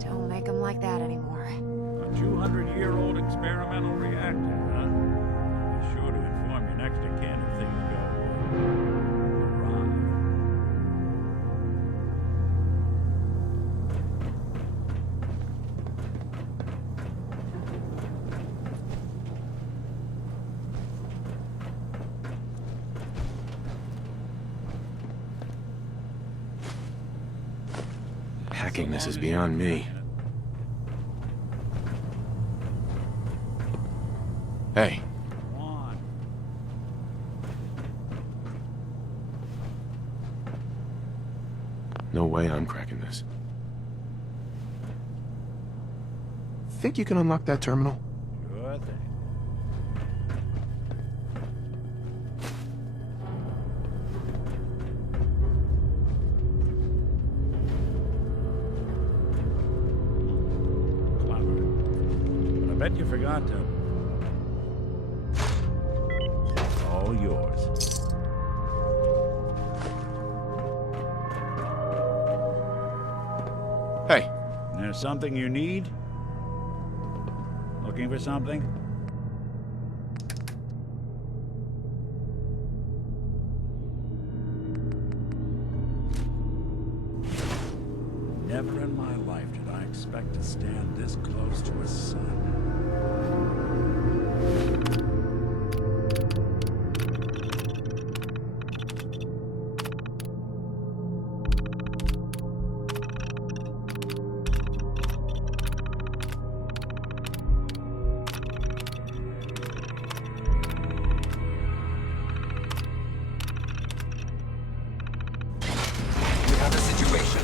Don't make them like that anymore. A 200-year-old experimental reactor, huh? Be sure to inform your next of kin if things go awry. Hacking this is beyond me. Hey. Come on. No way I'm cracking this. Think you can unlock that terminal? Sure thing. Clever. But I bet you forgot to. It's all yours. Hey. There's something you need? Looking for something? Never in my life did I expect to stand this close to a sun. situation.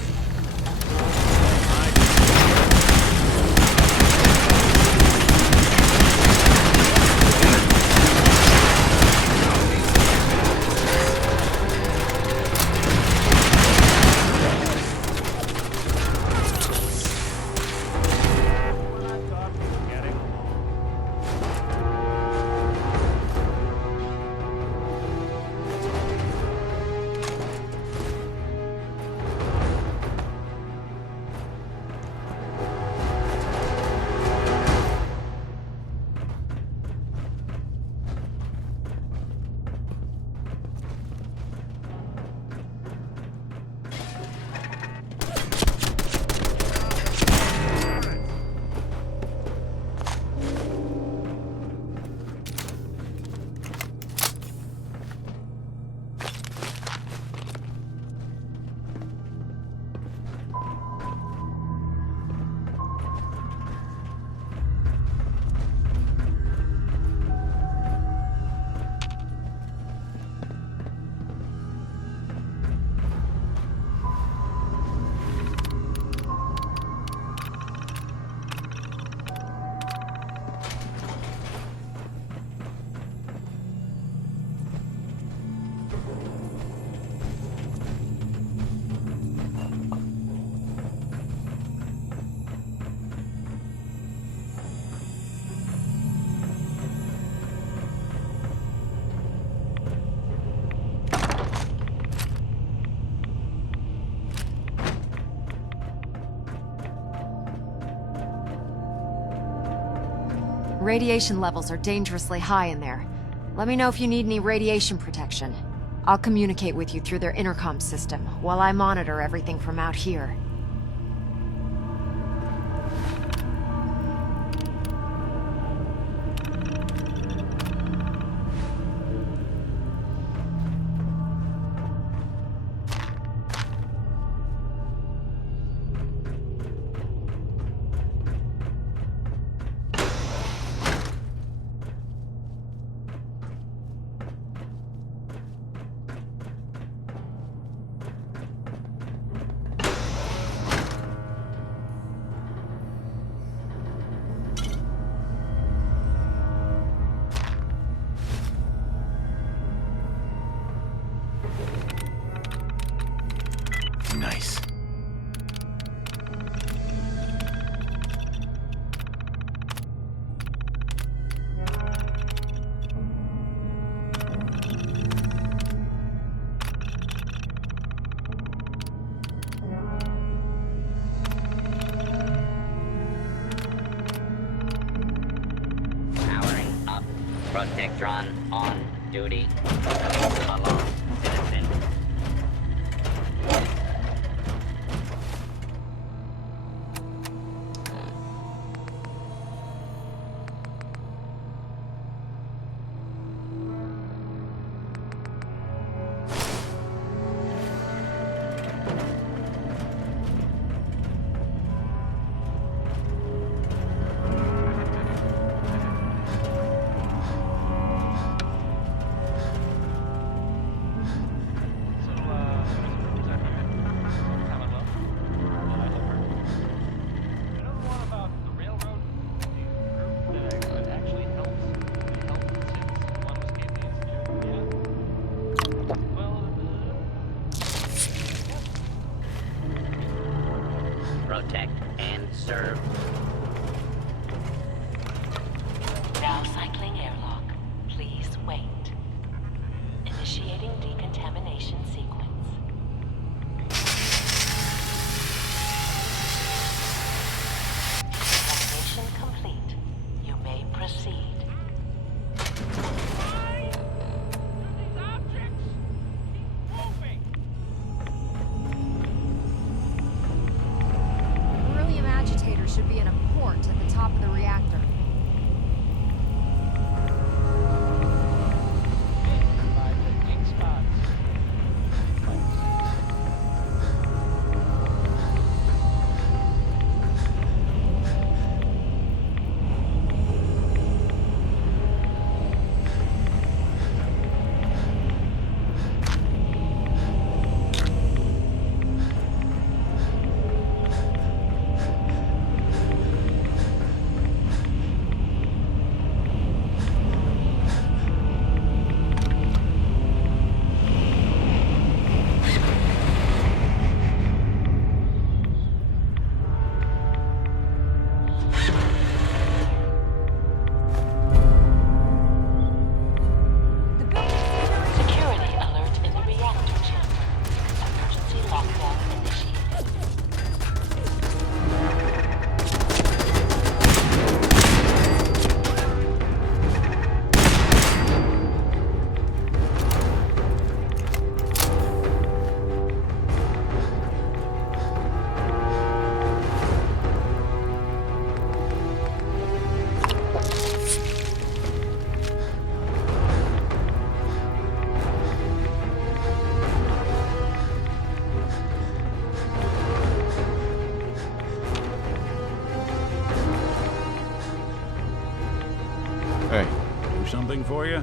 Radiation levels are dangerously high in there. Let me know if you need any radiation protection. I'll communicate with you through their intercom system, while I monitor everything from out here. Nice. Powering up. Protectron on duty. Alarm. Citizen. Protect and serve. Now cycling airlock. Please wait. Initiating decontamination sequence. Decontamination complete. You may proceed. Beryllium agitator should be in a something for you?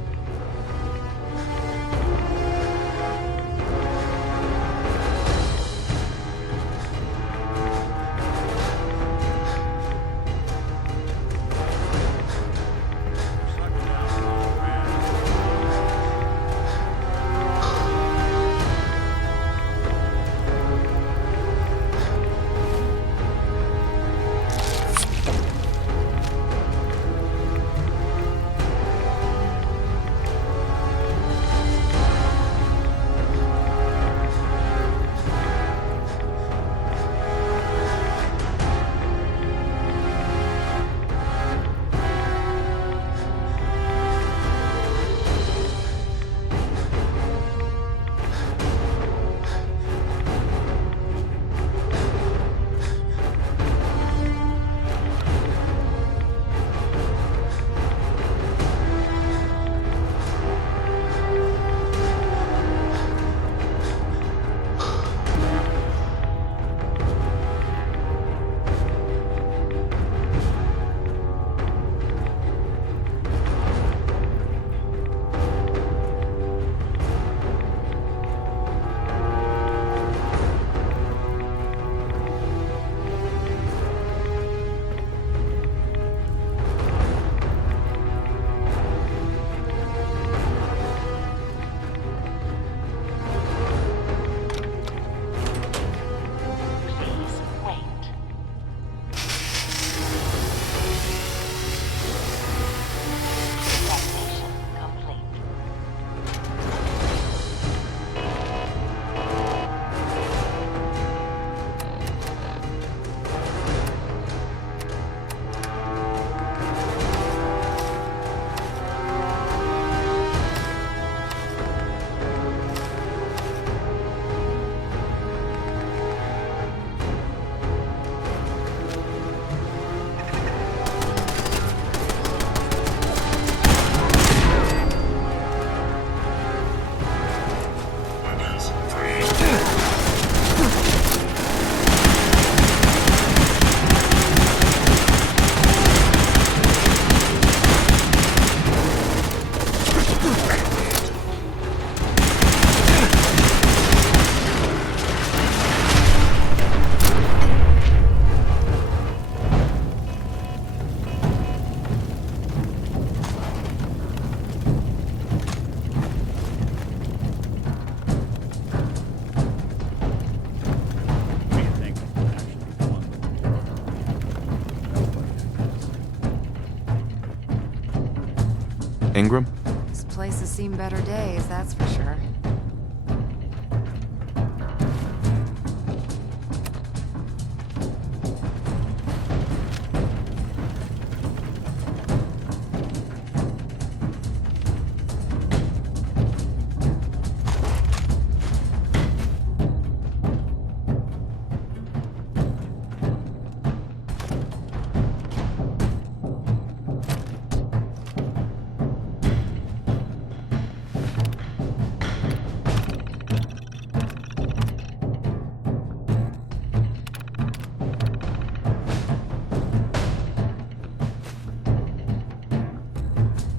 Ingram? This place has seen better days, that's for sure.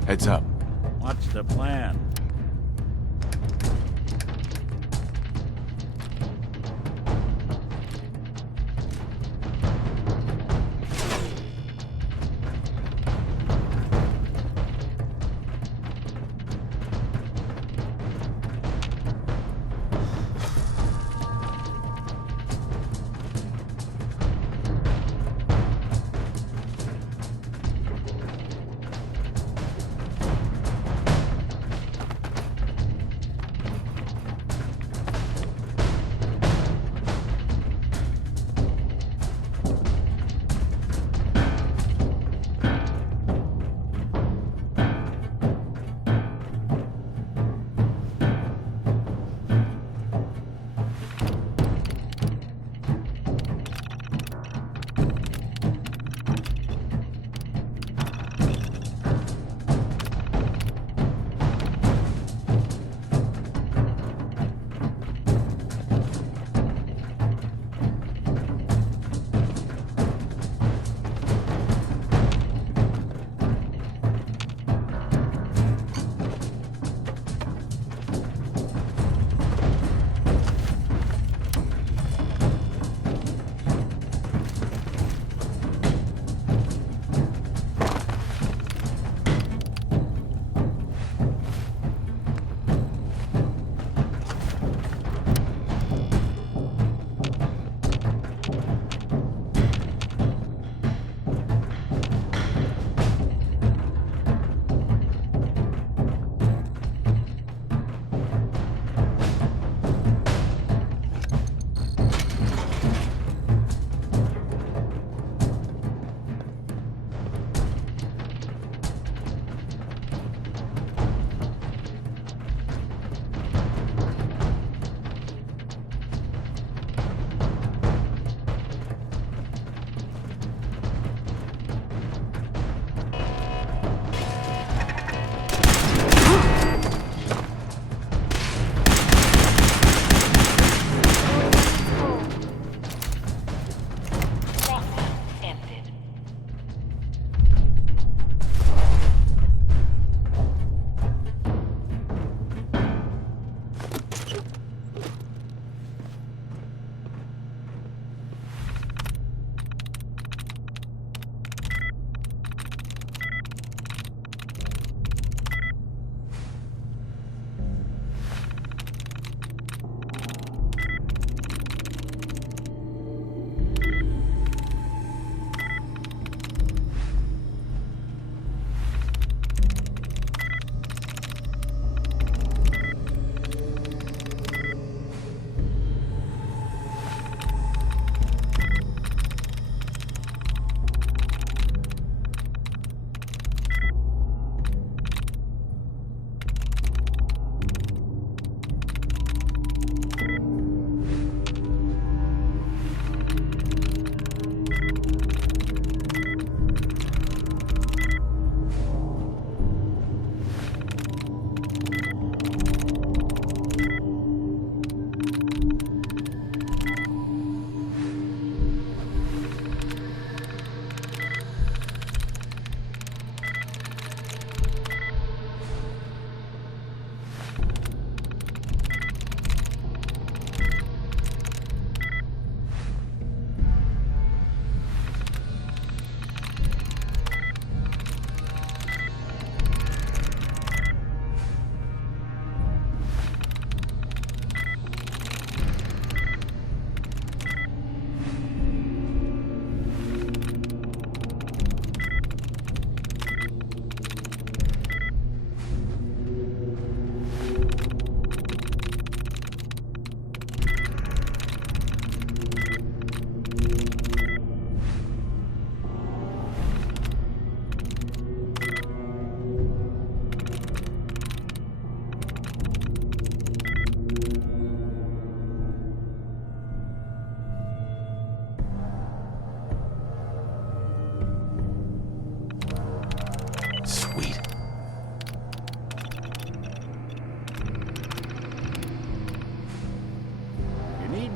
Heads up. What's the plan?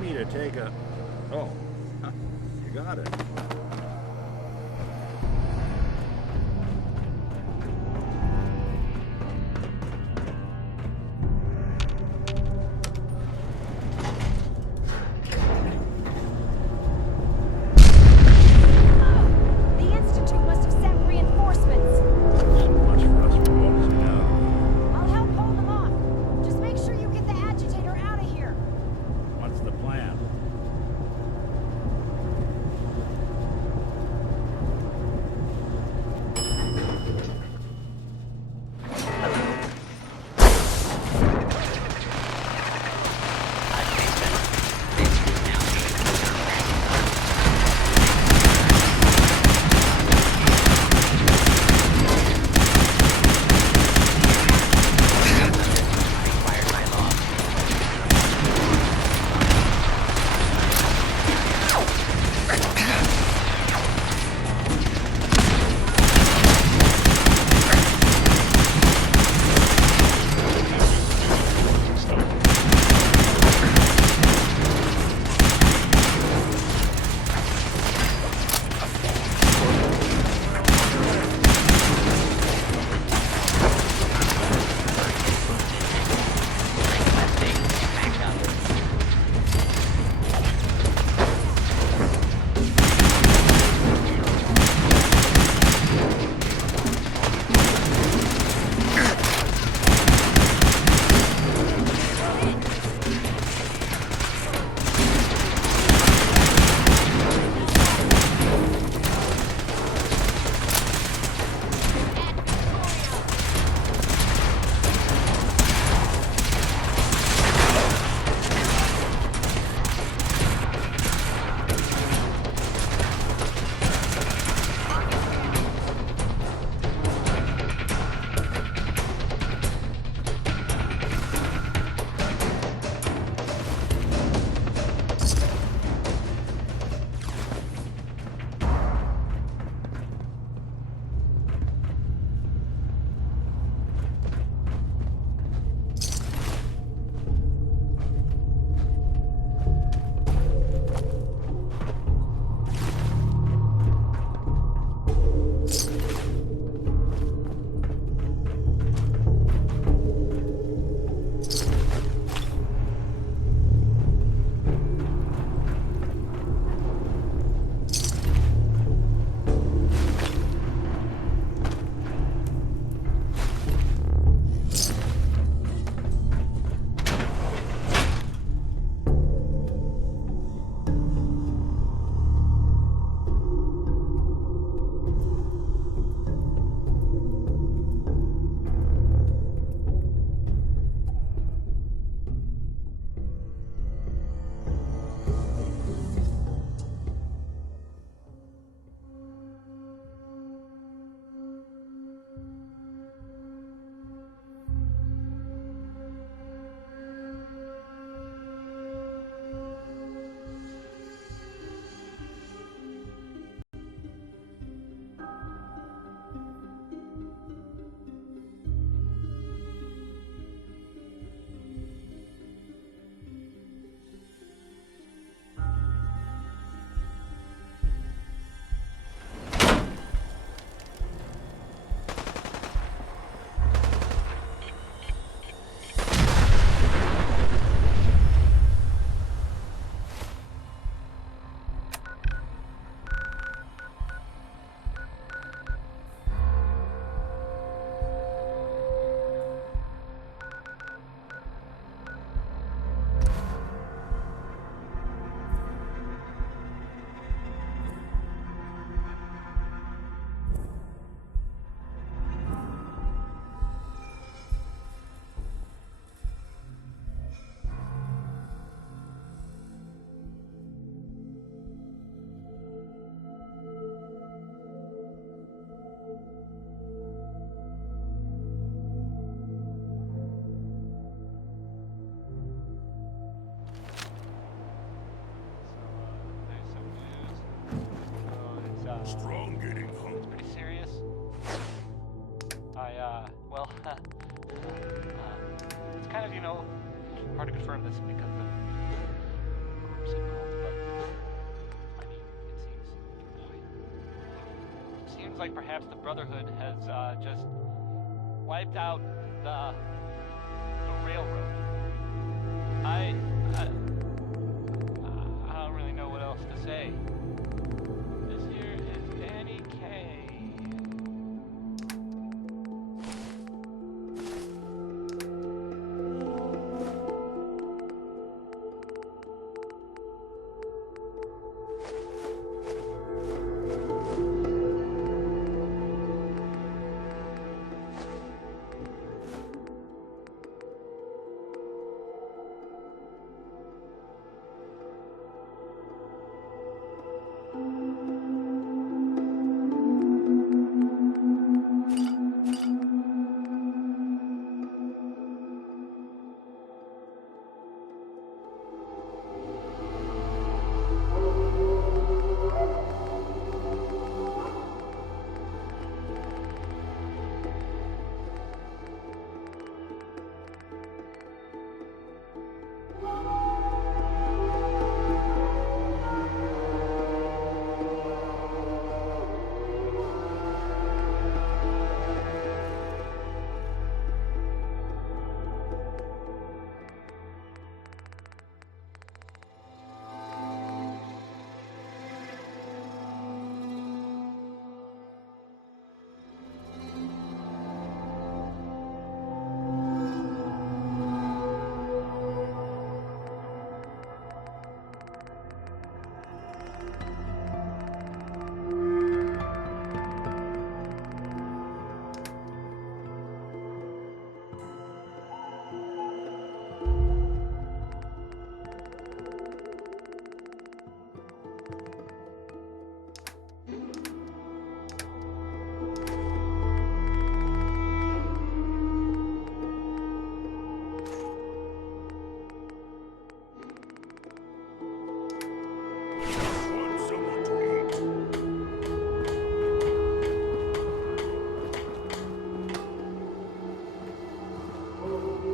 need me to take a... Oh, you got it. Strong getting home. It's pretty serious. Well, it's kind of, hard to confirm this because of Seems like perhaps the Brotherhood has just wiped out the railroad. I don't really know what else to say. This here is Danny Kaye.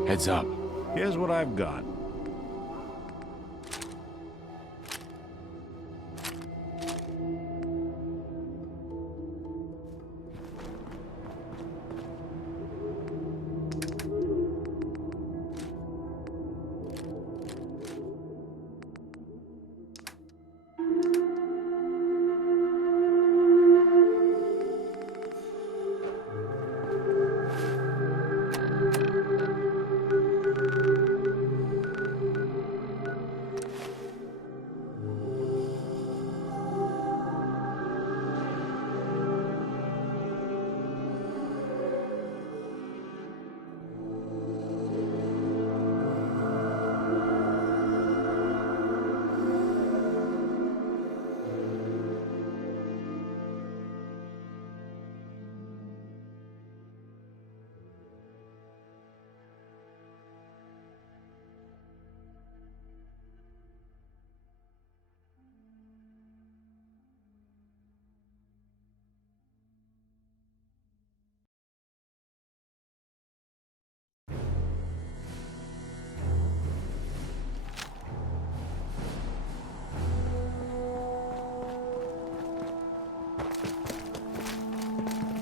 Heads up. Here's what I've got.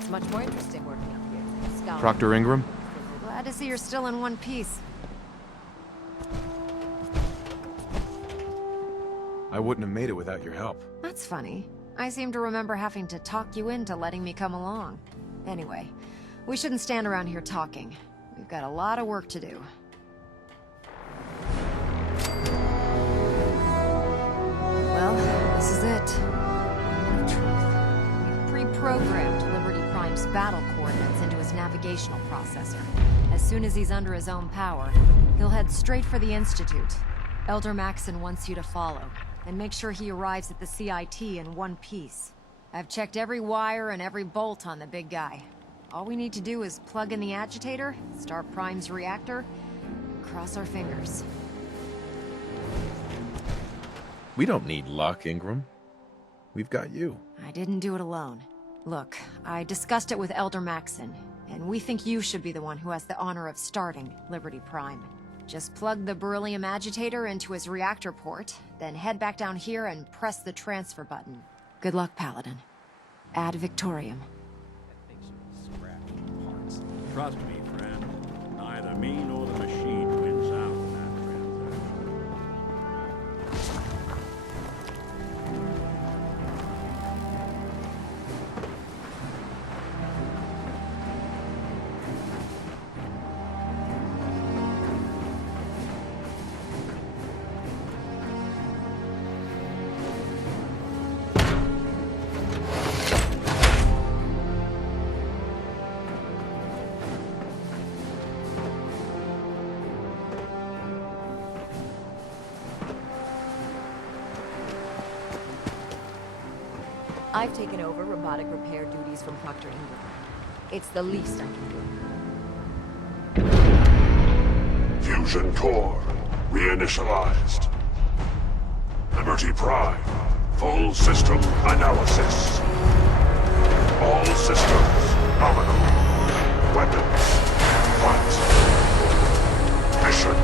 Much more interesting working up here. Scouting. Proctor Ingram? Glad to see you're still in one piece. I wouldn't have made it without your help. That's funny. I seem to remember having to talk you into letting me come along. Anyway, we shouldn't stand around here talking. We've got a lot of work to do. Well, this is it. Moment of truth. We've pre-programmed Liberty Prime's battle coordinates into his navigational processor. As soon as he's under his own power, he'll head straight for the Institute. Elder Maxson wants you to follow, and make sure he arrives at the CIT in one piece. I've checked every wire and every bolt on the big guy. All we need to do is plug in the agitator, start Prime's reactor, and cross our fingers. We don't need luck, Ingram. We've got you. I didn't do it alone. Look, I discussed it with Elder Maxson, and we think you should be the one who has the honor of starting Liberty Prime. Just plug the beryllium agitator into his reactor port, then head back down here and press the transfer button. Good luck, Paladin. Ad Victoriam. Trust me, friend. Neither me nor the machine wins out in that transaction. I've taken over robotic repair duties from Proctor Ingram. It's the least I can do. Fusion core reinitialized. Liberty Prime. Full system analysis. All systems nominal. Weapons flight. Mission: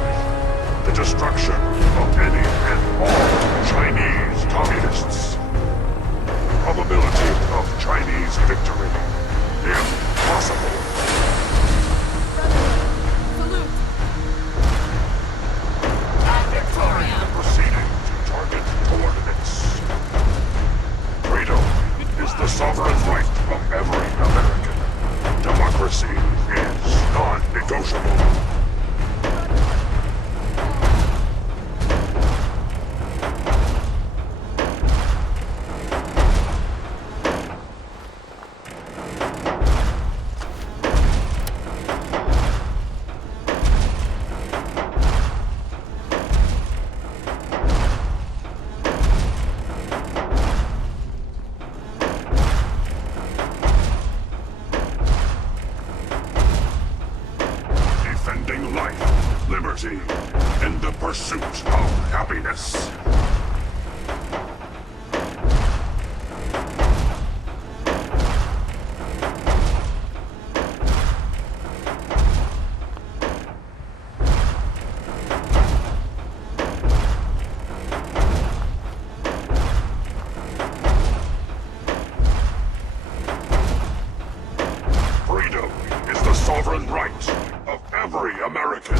the destruction of any and all Chinese communists. Probability of Chinese victory. Impossible. Salute! Ad Victoriam! Proceeding to target coordinates. Freedom is the sovereign right of every American. Democracy is non-negotiable. Liberty in the pursuit of happiness. Freedom is the sovereign right of every American.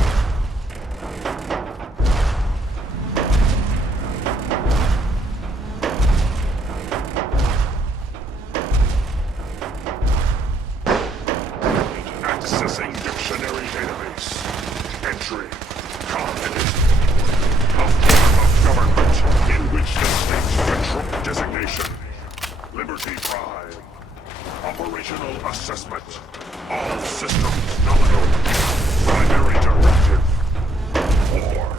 Accessing dictionary database. Entry: communism. A form of government in which the state control. Designation: Liberty Prime. Operational assessment. All systems nominal. Primary directive: war.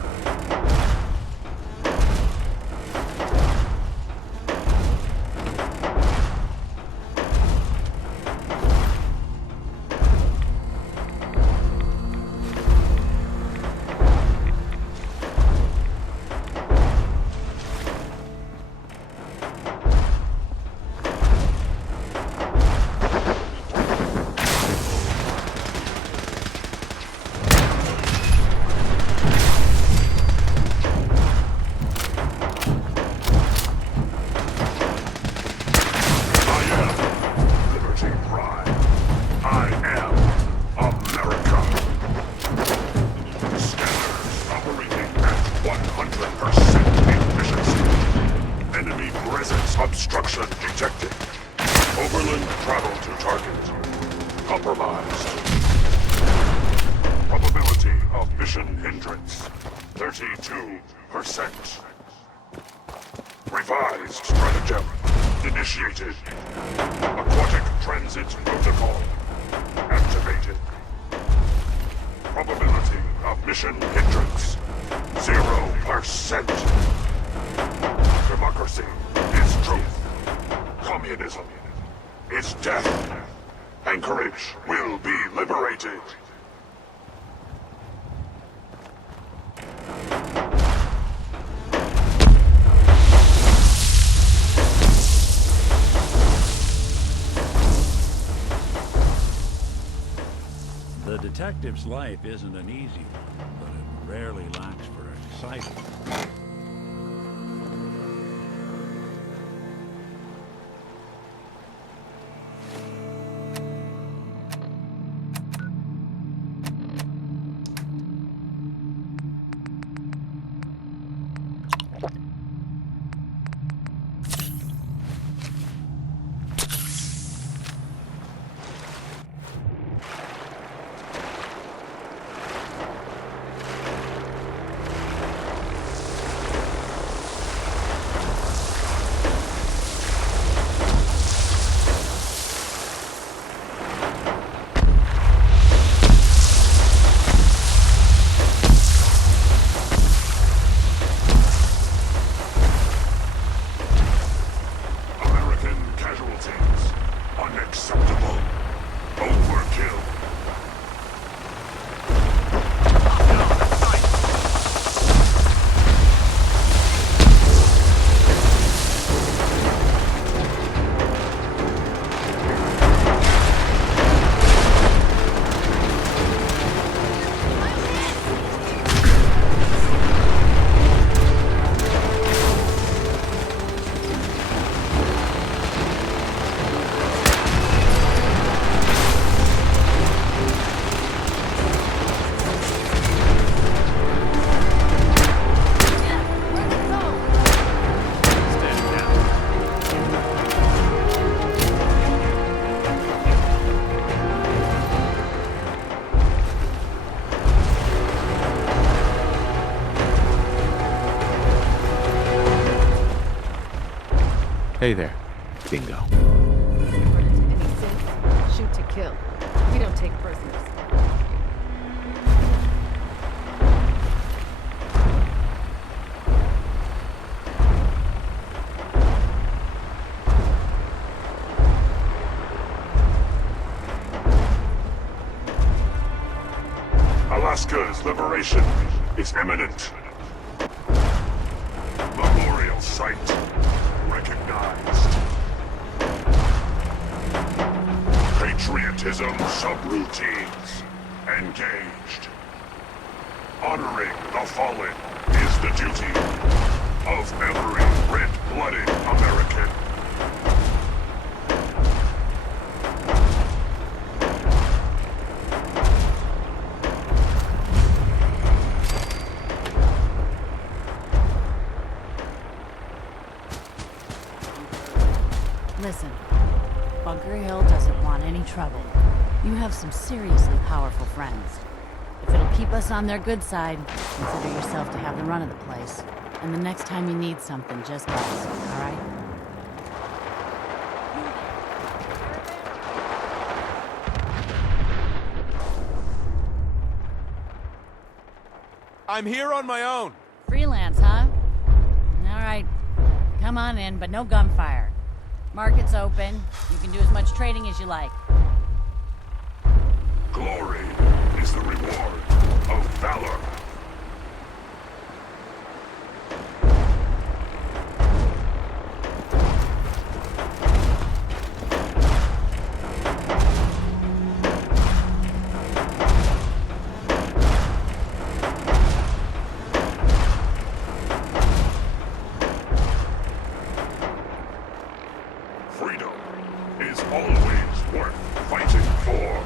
Obstruction detected. Overland travel to target. Compromised. Probability of mission hindrance: 32%. Revised stratagem initiated. Aquatic transit protocol activated. Probability of mission hindrance: 0%. Democracy is truth. Communism is death. Anchorage will be liberated. The detective's life isn't an easy one, but it rarely lacks for excitement. Hey there. Bingo. Orders to any synth, shoot to kill. We don't take prisoners. Alaska's liberation is imminent. Memorial site recognized. Patriotism subroutines engaged. Honoring the fallen is the duty of every red-blooded American. Listen, Bunker Hill doesn't want any trouble. You have some seriously powerful friends. If it'll keep us on their good side, consider yourself to have the run of the place. And the next time you need something, just ask, all right? I'm here on my own. Freelance, huh? All right. Come on in, but no gunfire. Market's open. You can do as much trading as you like. Glory is the reward of valor. Freedom is always worth fighting for.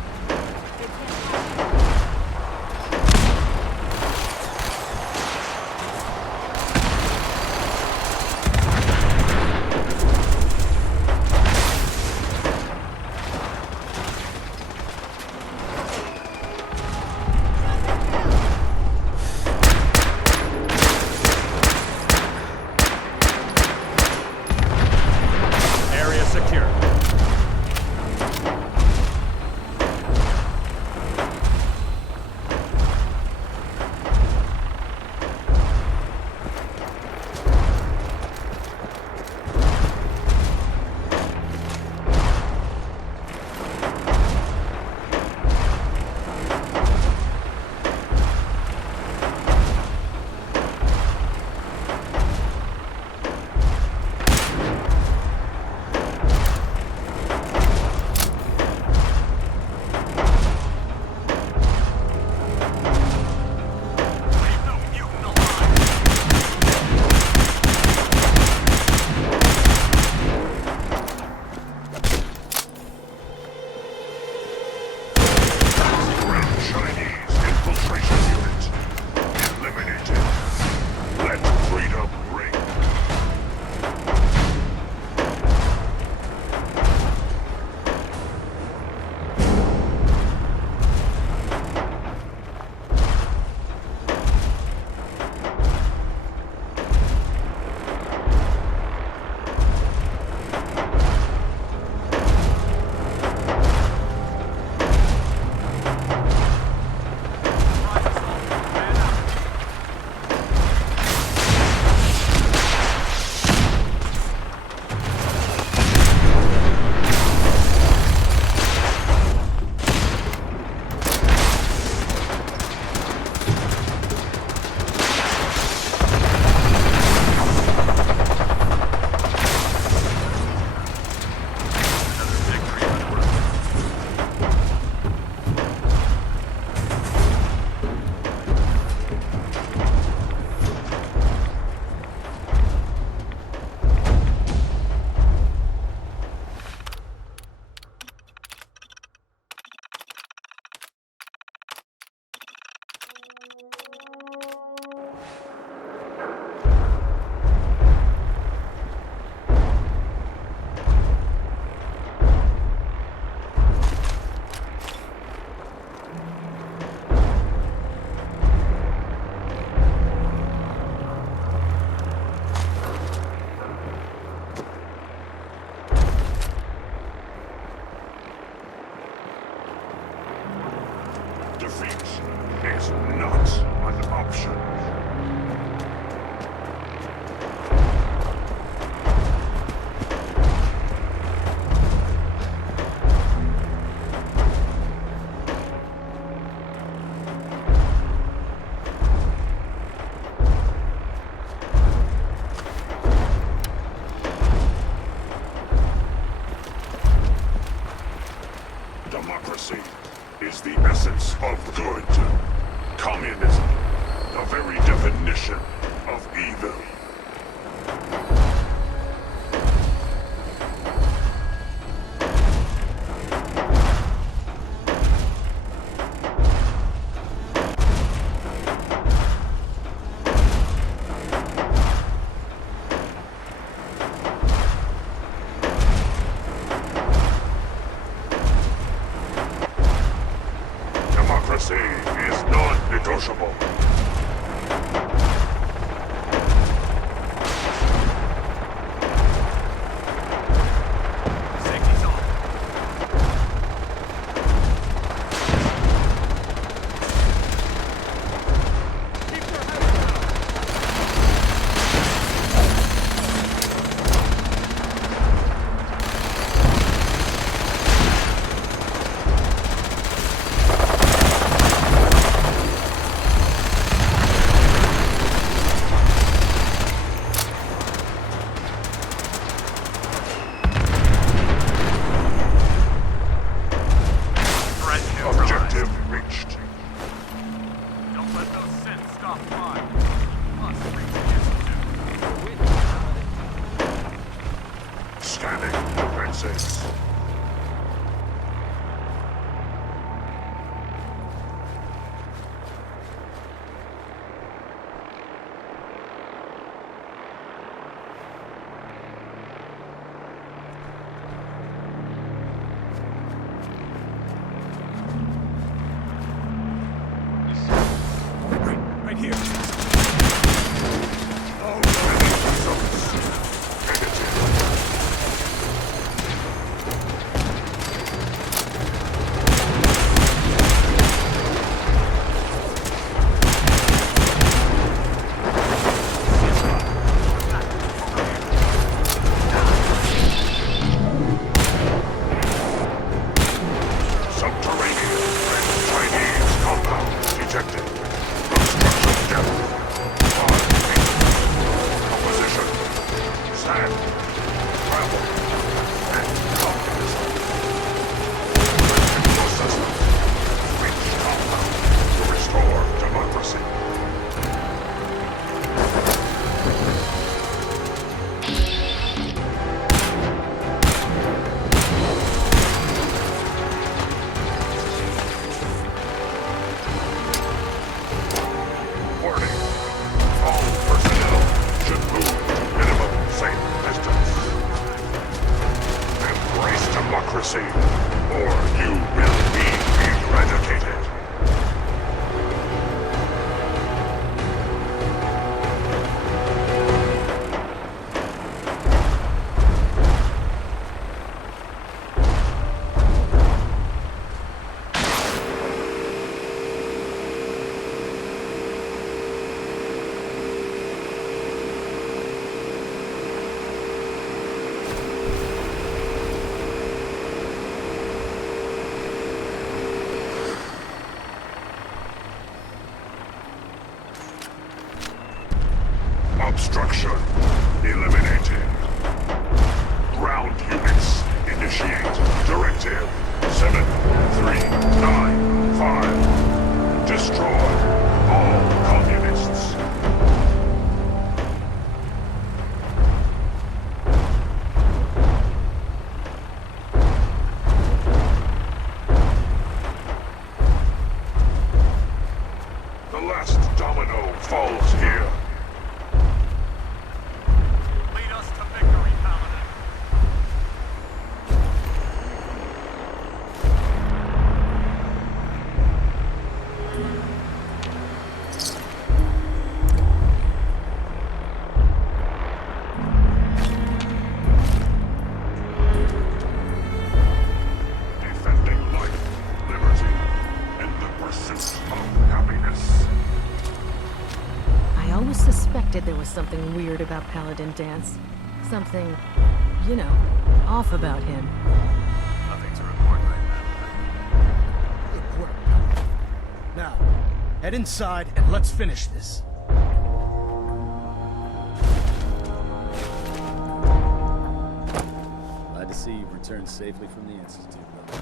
force of good. Communism, the very definition of evil. Democracy is non-negotiable. Objective reached. Don't let those sins stop flying. You must reach the institute. Scanning defenses. Right here. Subterranean and Chinese compound detected. Construction depth. Opposition. Sand. Travel. And communism. Processor. Reach compound to restore democracy. Warning. All personnel should move to minimum safe distance. Embrace democracy, or you will be eradicated. Obstruction eliminated. Ground units initiate Directive 7395. Destroy all communists. The last domino falls here. Lead us to victory, Paladin. Defending life, liberty, and the pursuit of happiness. I always suspected there was something weird about Paladin Dance. Something, you know, off about him. Nothing to report right now. Good work, Paladin. Now, head inside and let's finish this. Glad to see you've returned safely from the Institute, brother.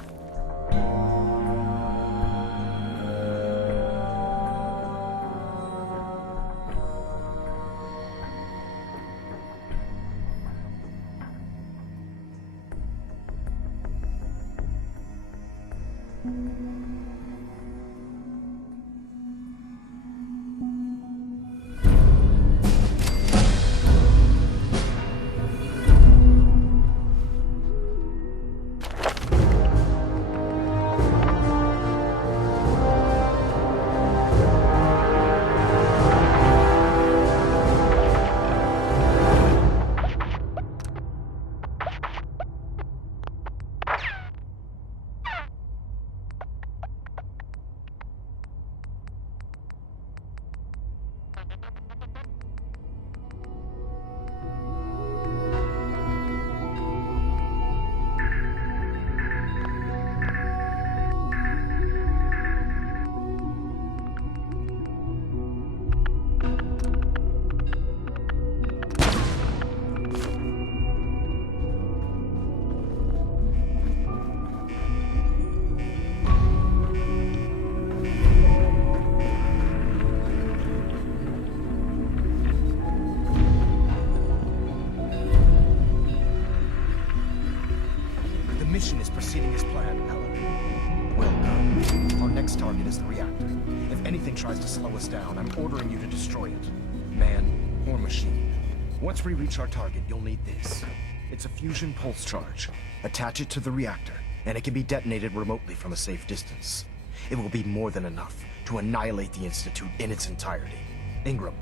mission is proceeding as planned, Paladin. Well done. Our next target is the reactor. If anything tries to slow us down, I'm ordering you to destroy it. Man or machine. Once we reach our target, you'll need this. It's a fusion pulse charge. Attach it to the reactor, and it can be detonated remotely from a safe distance. It will be more than enough to annihilate the Institute in its entirety. Ingram,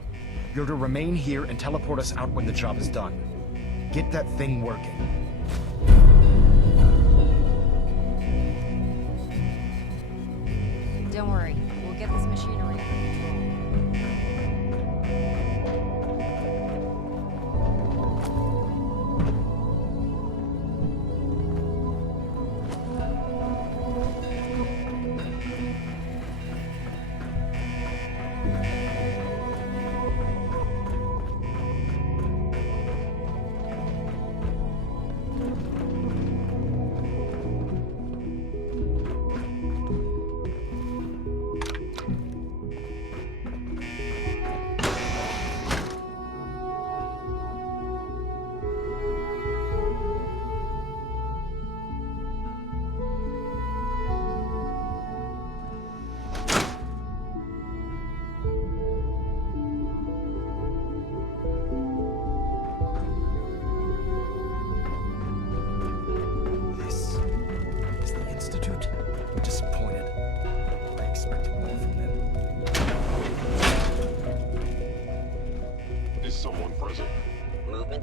you're to remain here and teleport us out when the job is done. Get that thing working. Don't worry, we'll get this machinery under control.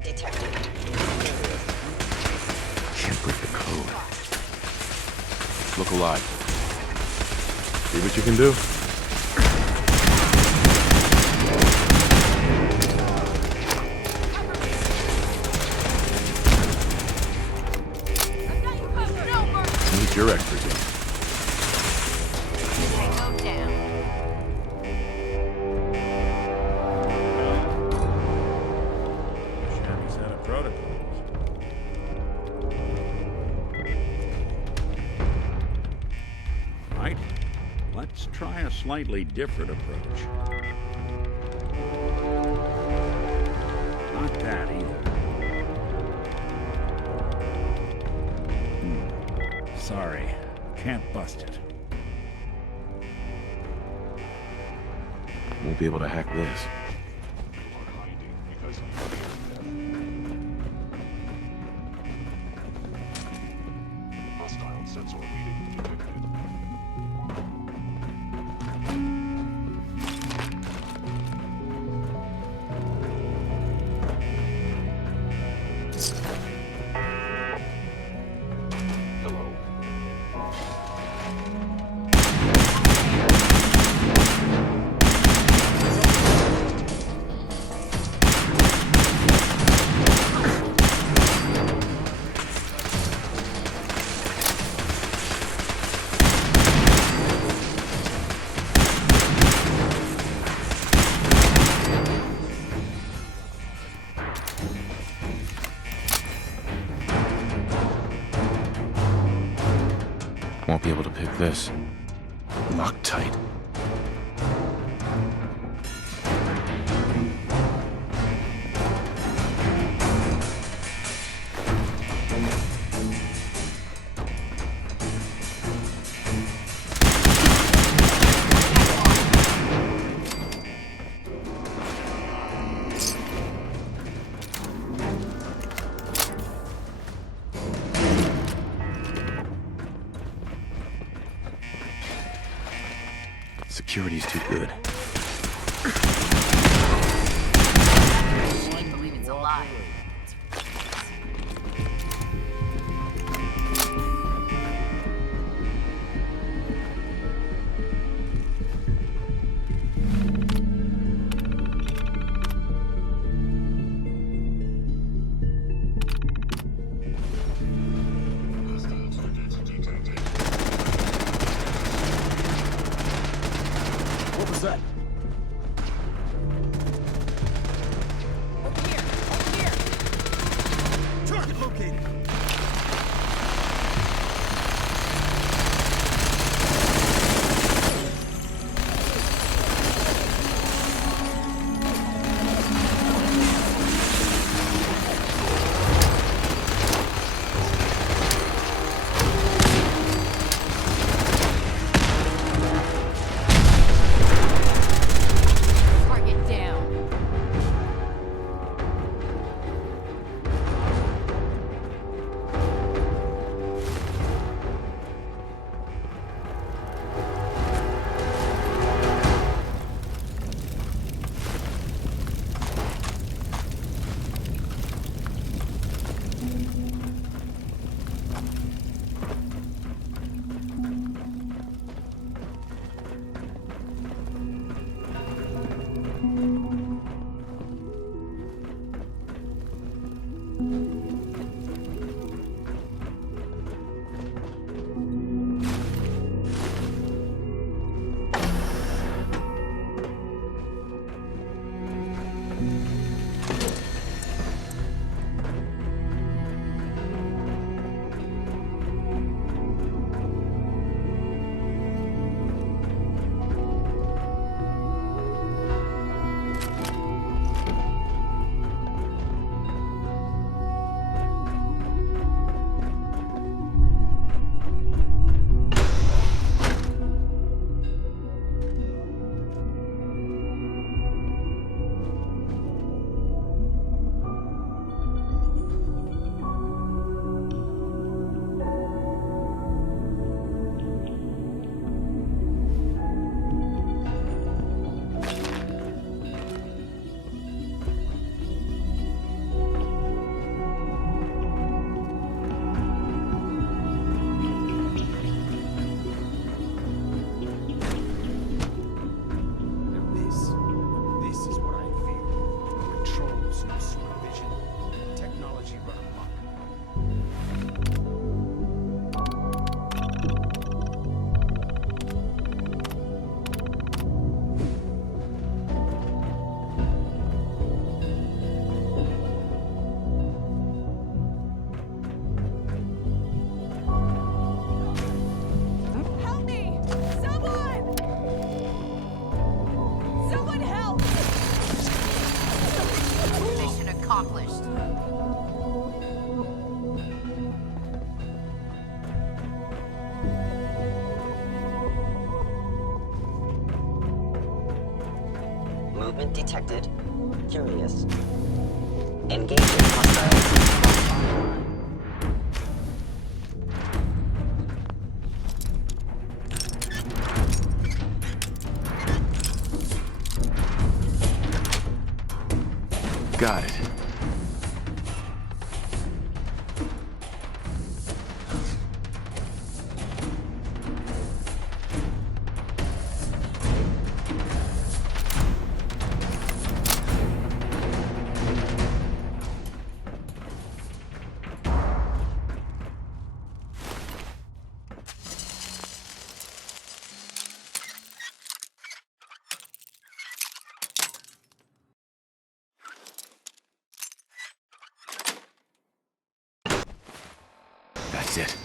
Detected. Can't break the code. Look alive. See what you can do. Need your expertise. Let's try a slightly different approach. Not that either. Sorry, can't bust it. Won't be able to hack this. Hostile sensor reading detected. Won't be able to pick this. Loctite. Security's too good. She can't believe it's alive. What was that? Target located! Target down. This is what I fear. Controls, no supervision. Technology run amok. Help me! Someone! Someone help! Mission accomplished. Movement detected. Curious. Engaging hostiles. Got it. That's it.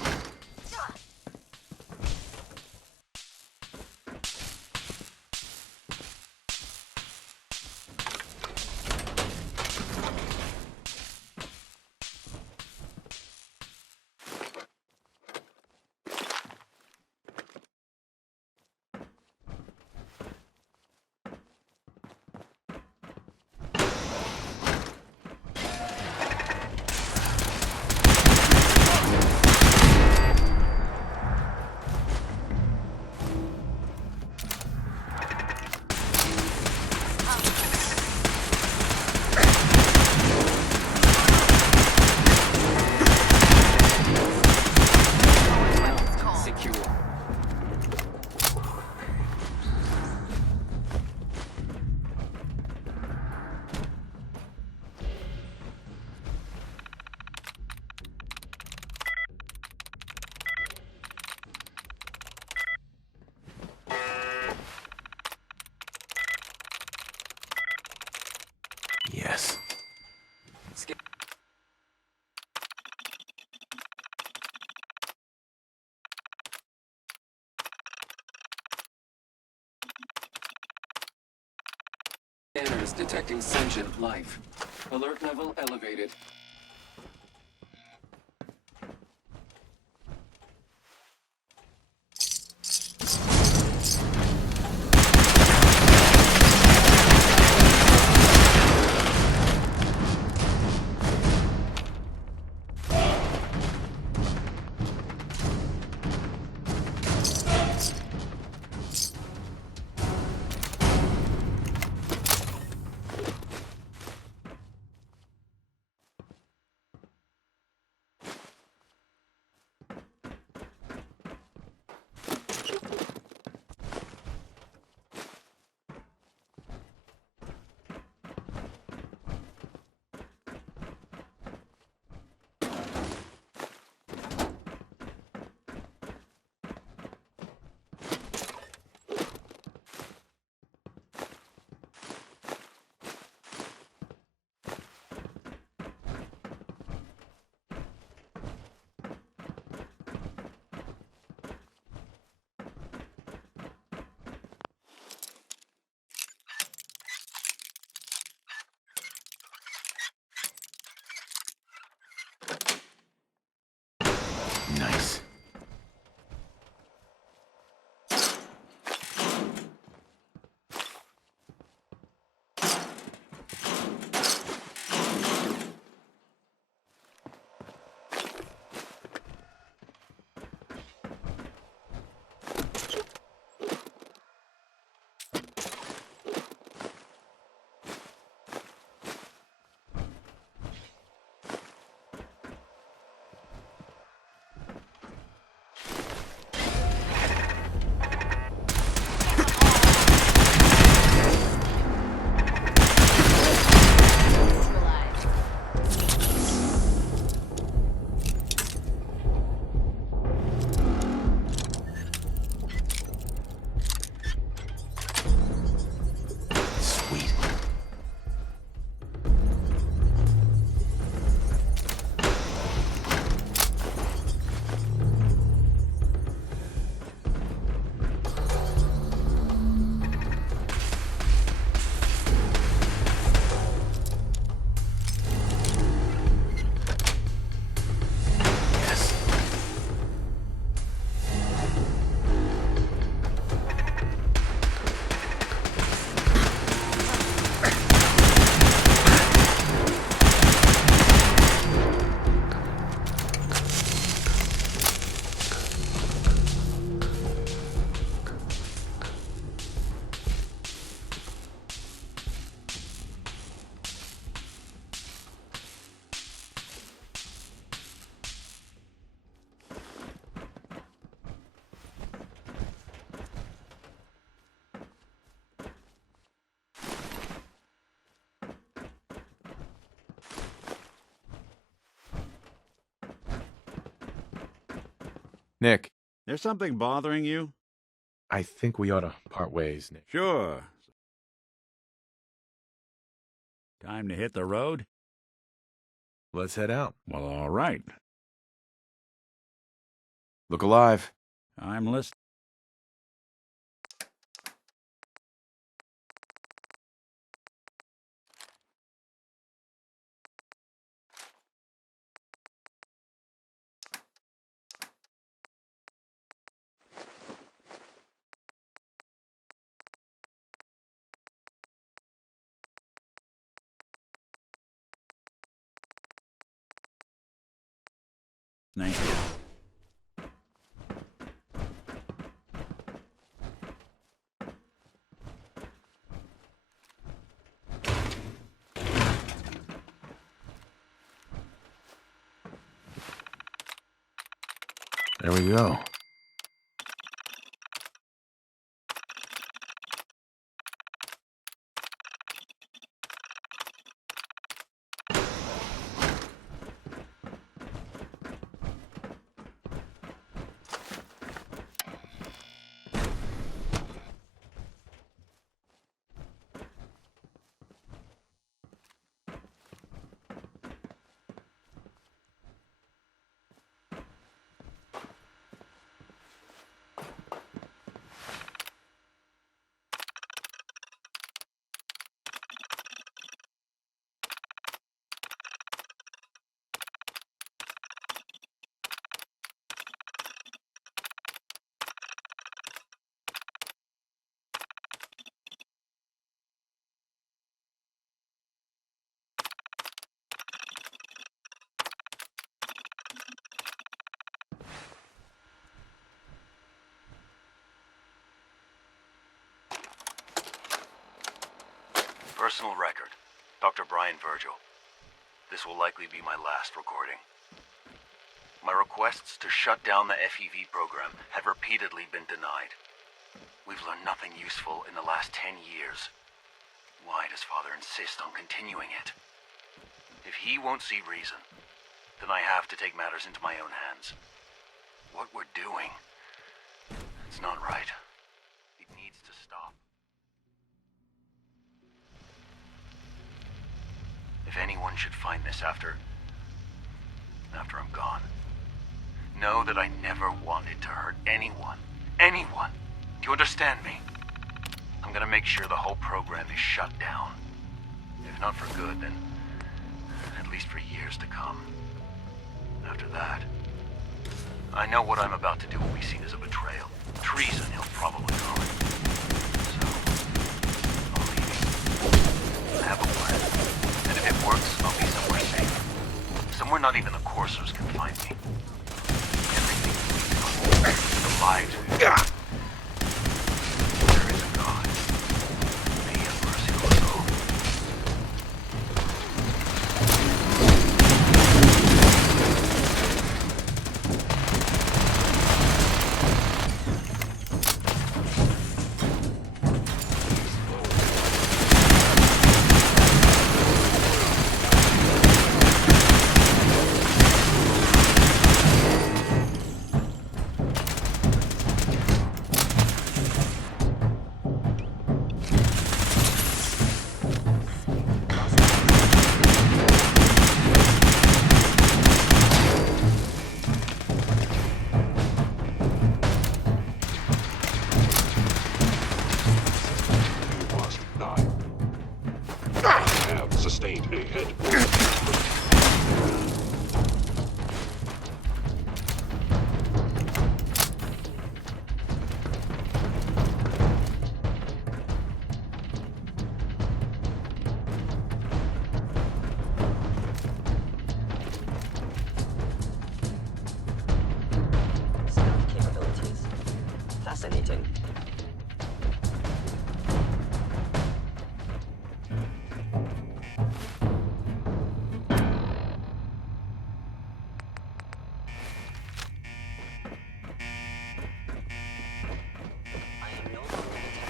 Scanners detecting sentient life. Alert level elevated. Nice. Nick. There's something bothering you? I think we ought to part ways, Nick. Sure. Time to hit the road? Let's head out. Well, all right. Look alive. I'm listening. Thank you. There we go. personal record, Dr. Brian Virgil. This will likely be my last recording. My requests to shut down the FEV program have repeatedly been denied. We've learned nothing useful in the last 10 years. Why does Father insist on continuing it? If he won't see reason, then I have to take matters into my own hands. What we're doing, it's not right. It needs to stop. If anyone should find this after I'm gone, know that I never wanted to hurt anyone. Anyone! Do you understand me? I'm gonna make sure the whole program is shut down. If not for good, then at least for years to come. After that, I know what I'm about to do will be seen as a betrayal. Treason, he'll probably call it. So, I'll leave you. I have a plan. And if it works, I'll be somewhere safe. Somewhere not even the coursers can find me. Everything leads on. The lives we've got. There is a God. May he have mercy on us all. Fascinating.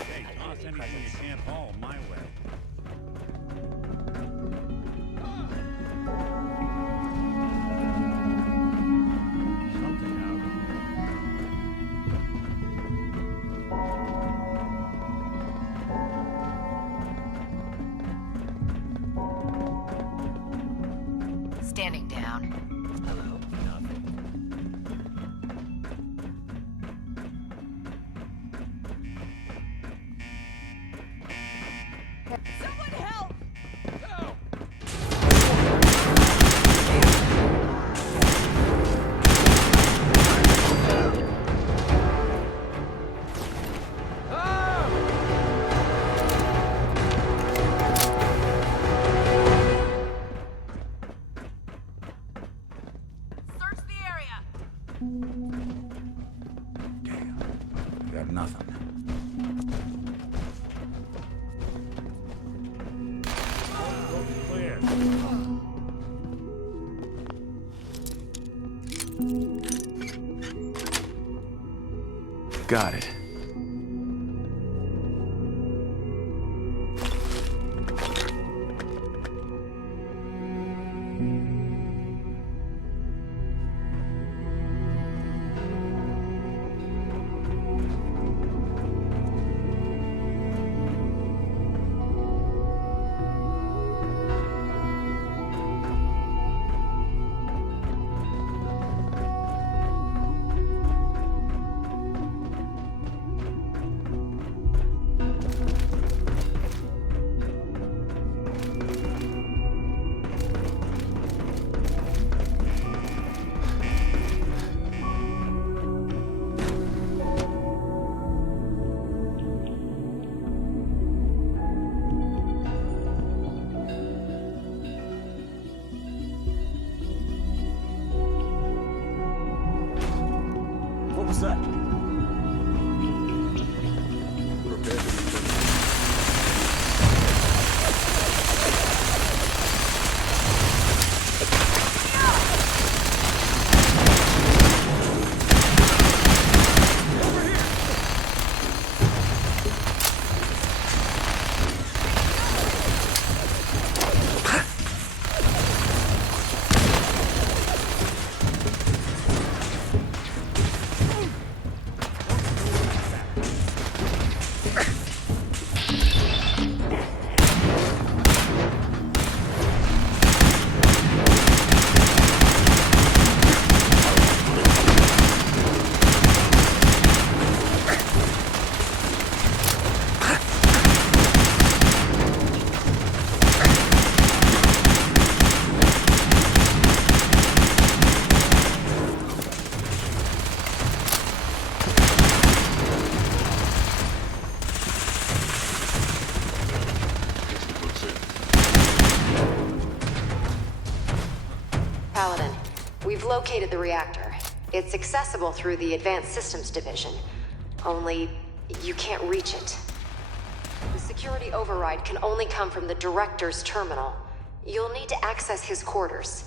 Hey, toss anything you can't haul my way. Standing down. Hello. Someone help! Search the area. Damn. Got nothing. Clear. Got it. What was that? Paladin, we've located the reactor. It's accessible through the Advanced Systems Division. Only, you can't reach it. The security override can only come from the Director's terminal. You'll need to access his quarters.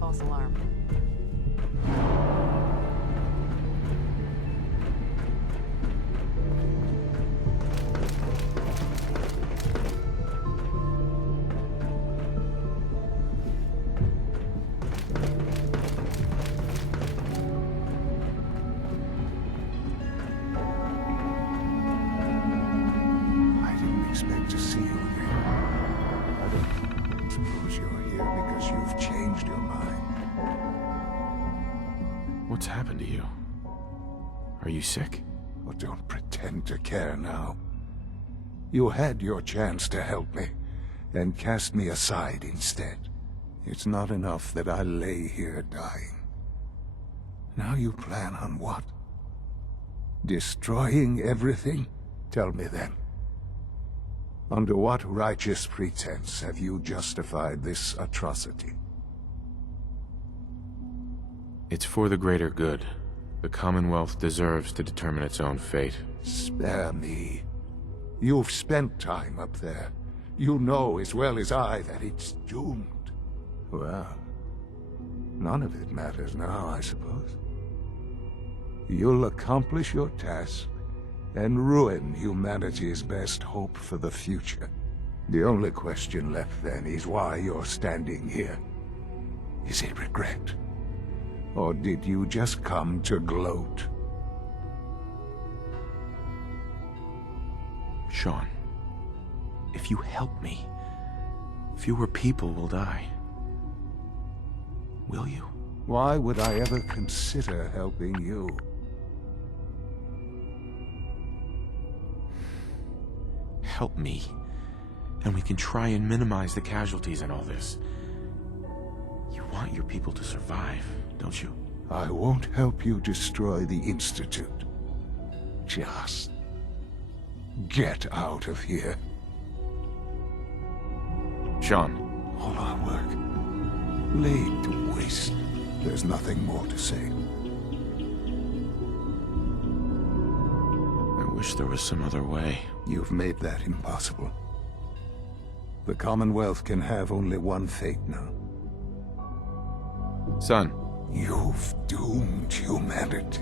False alarm. I didn't expect to see you again. I don't suppose you're here because you've changed your mind. What's happened to you? Are you sick? Oh, don't pretend to care now. You had your chance to help me, and cast me aside instead. It's not enough that I lay here dying. Now you plan on what? Destroying everything? Tell me then. Under what righteous pretense have you justified this atrocity? It's for the greater good. The Commonwealth deserves to determine its own fate. Spare me. You've spent time up there. You know as well as I that it's doomed. Well, none of it matters now, I suppose. You'll accomplish your task and ruin humanity's best hope for the future. The only question left then is why you're standing here. Is it regret? Or did you just come to gloat? Sean, if you help me, fewer people will die. Will you? Why would I ever consider helping you? Help me, and we can try and minimize the casualties in all this. You want your people to survive, don't you? I won't help you destroy the Institute. Just get out of here. Sean. All our work laid to waste. There's nothing more to say. I wish there was some other way. You've made that impossible. The Commonwealth can have only one fate now. Son. You've doomed humanity.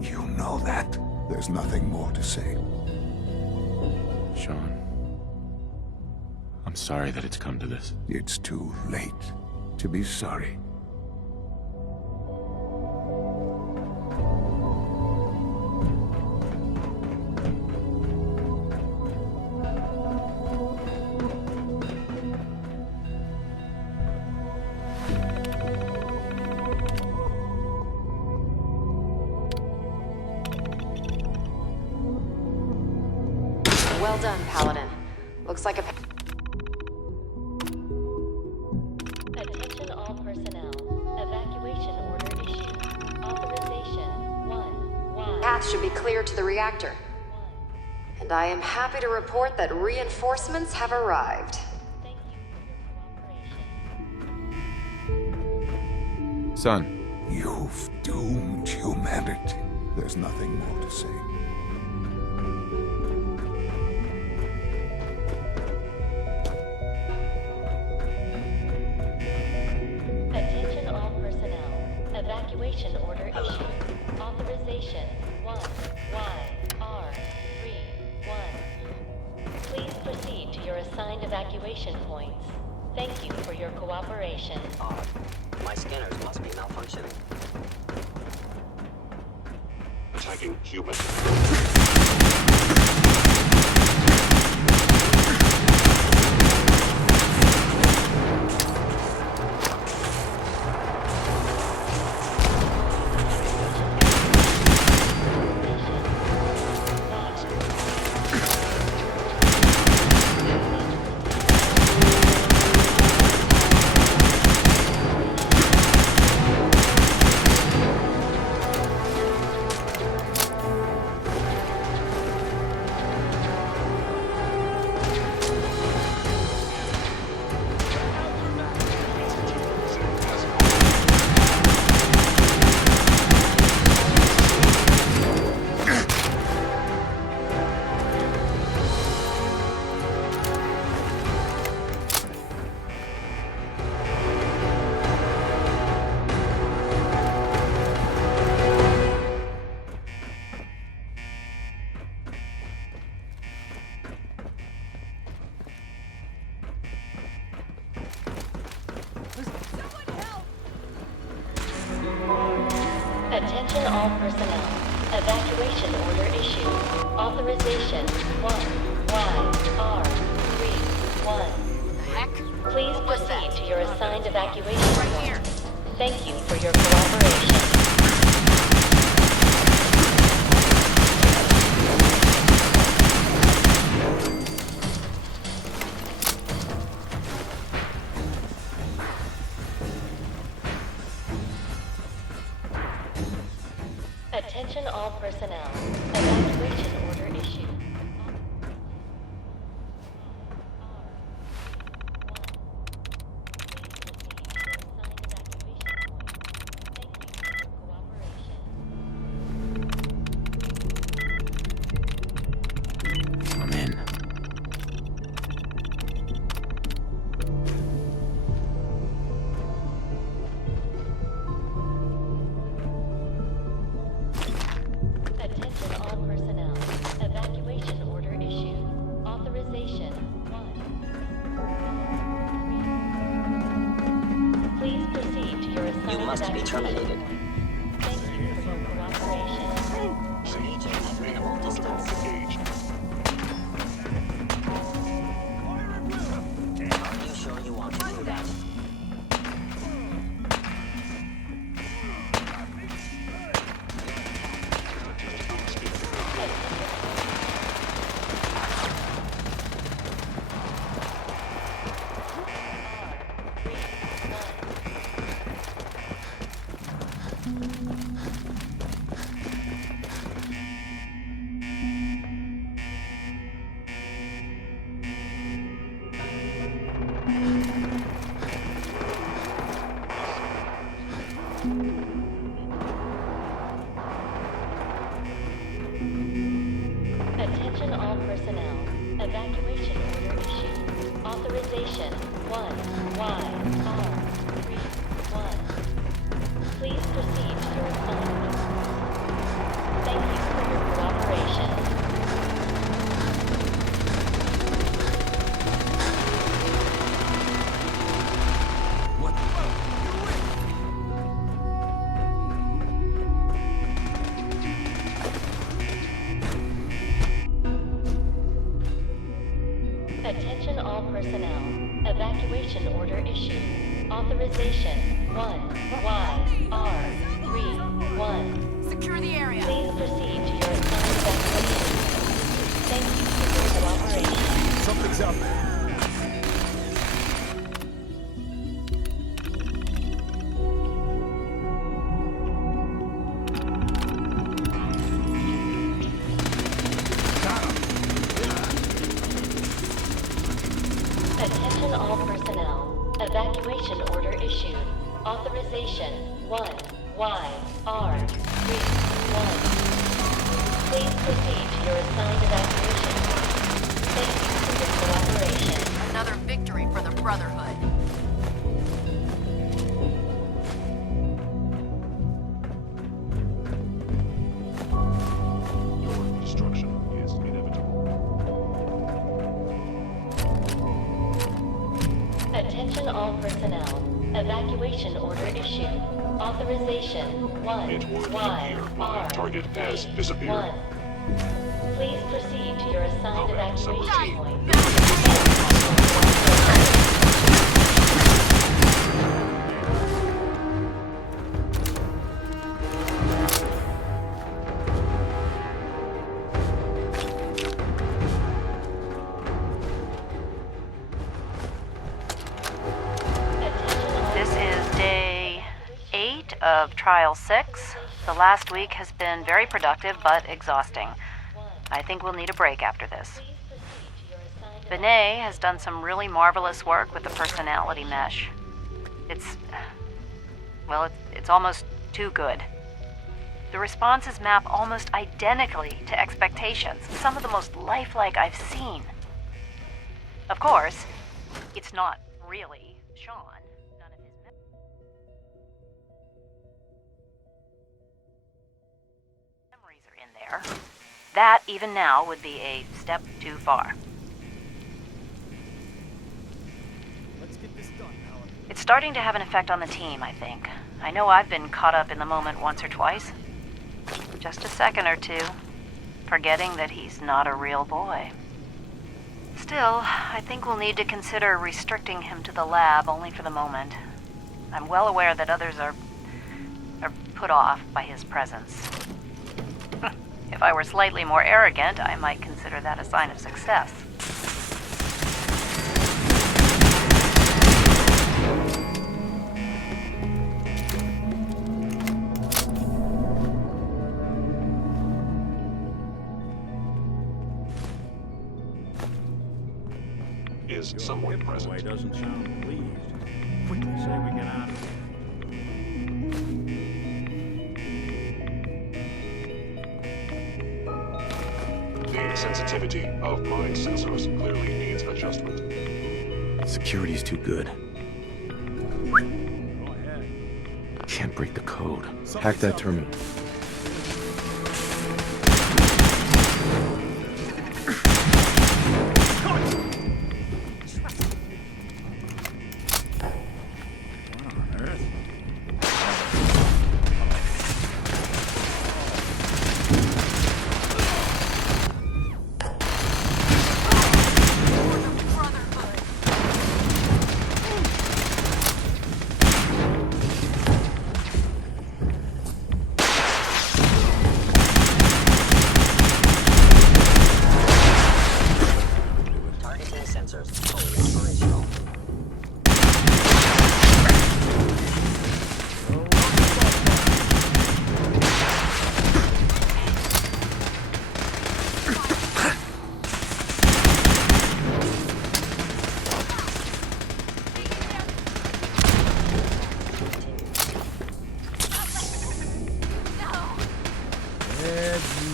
You know that. There's nothing more to say. Sean. I'm sorry that it's come to this. It's too late to be sorry. Well done, Paladin. Looks like a... Attention all personnel. Evacuation order issued. Authorization 1Y. Path should be clear to the reactor. And I am happy to report that reinforcements have arrived. Son. You've doomed humanity. There's nothing more to say. Attention all personnel. Evacuation order issued. Authorization 1YR31. Please proceed to your assigned evacuation points. Thank you for your cooperation. Odd. My scanners must be malfunctioning. Attacking human. Attention all personnel. Evacuation order issued. Authorization 1YR31. Please proceed to your assigned evacuation point. Thank you for your cooperation. Attention all personnel. Evacuation order issued. I'm in. Attention all personnel. Evacuation order issued. Authorization 1. Please proceed to your assigned You must be terminated. Thank you for your cooperation. Engaging at minimal distance. Are you sure you want to do that? Attention all personnel. Evacuation order issued. Authorization 1YR31. Please proceed to your assignment. Thank you for your cooperation. Attention all personnel. Evacuation order issued. Authorization 1YR31. Secure the area. Please proceed to your assigned evacuation. Thank you for your cooperation. Something's out there. Attention all personnel. Evacuation order issued. Authorization 1YR31. Please proceed to your assigned evacuation. Thank you for your cooperation. Another victory for the Brotherhood. Your destruction is inevitable. Attention all personnel. Evacuation order issued. Authorization 1YR31. Target has disappeared. Please proceed to your assigned evacuation point. This is day 8 of Trial 6. The last week has been very productive but exhausting. I think we'll need a break after this. Benet has done some really marvelous work with the personality mesh. It's almost too good. The responses map almost identically to expectations, some of the most lifelike I've seen. Of course, it's not really Sean. None of his memories are in there. That, even now, would be a step too far. Let's get this done, Alan. It's starting to have an effect on the team, I think. I know I've been caught up in the moment once or twice. Just a second or two, forgetting that he's not a real boy. Still, I think we'll need to consider restricting him to the lab only for the moment. I'm well aware that others are put off by his presence. If I were slightly more arrogant, I might consider that a sign of success. Is someone present? Doesn't sound pleased. Quickly say we get out of here. The sensitivity of my sensors clearly needs adjustment. Security's too good. Can't break the code. Hack that terminal.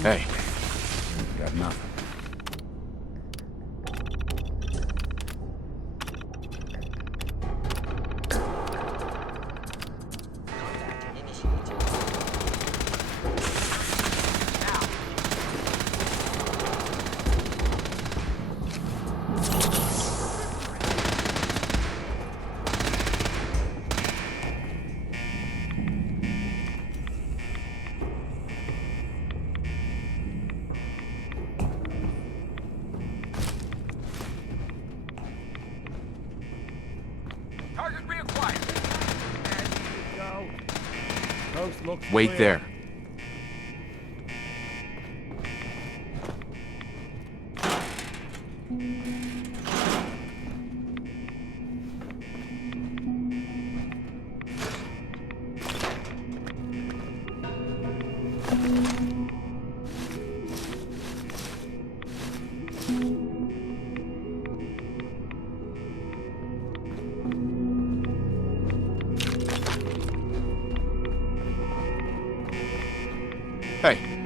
Hey. Got nothing. Target reacquired. Coast looks Wait clear. there. Hey.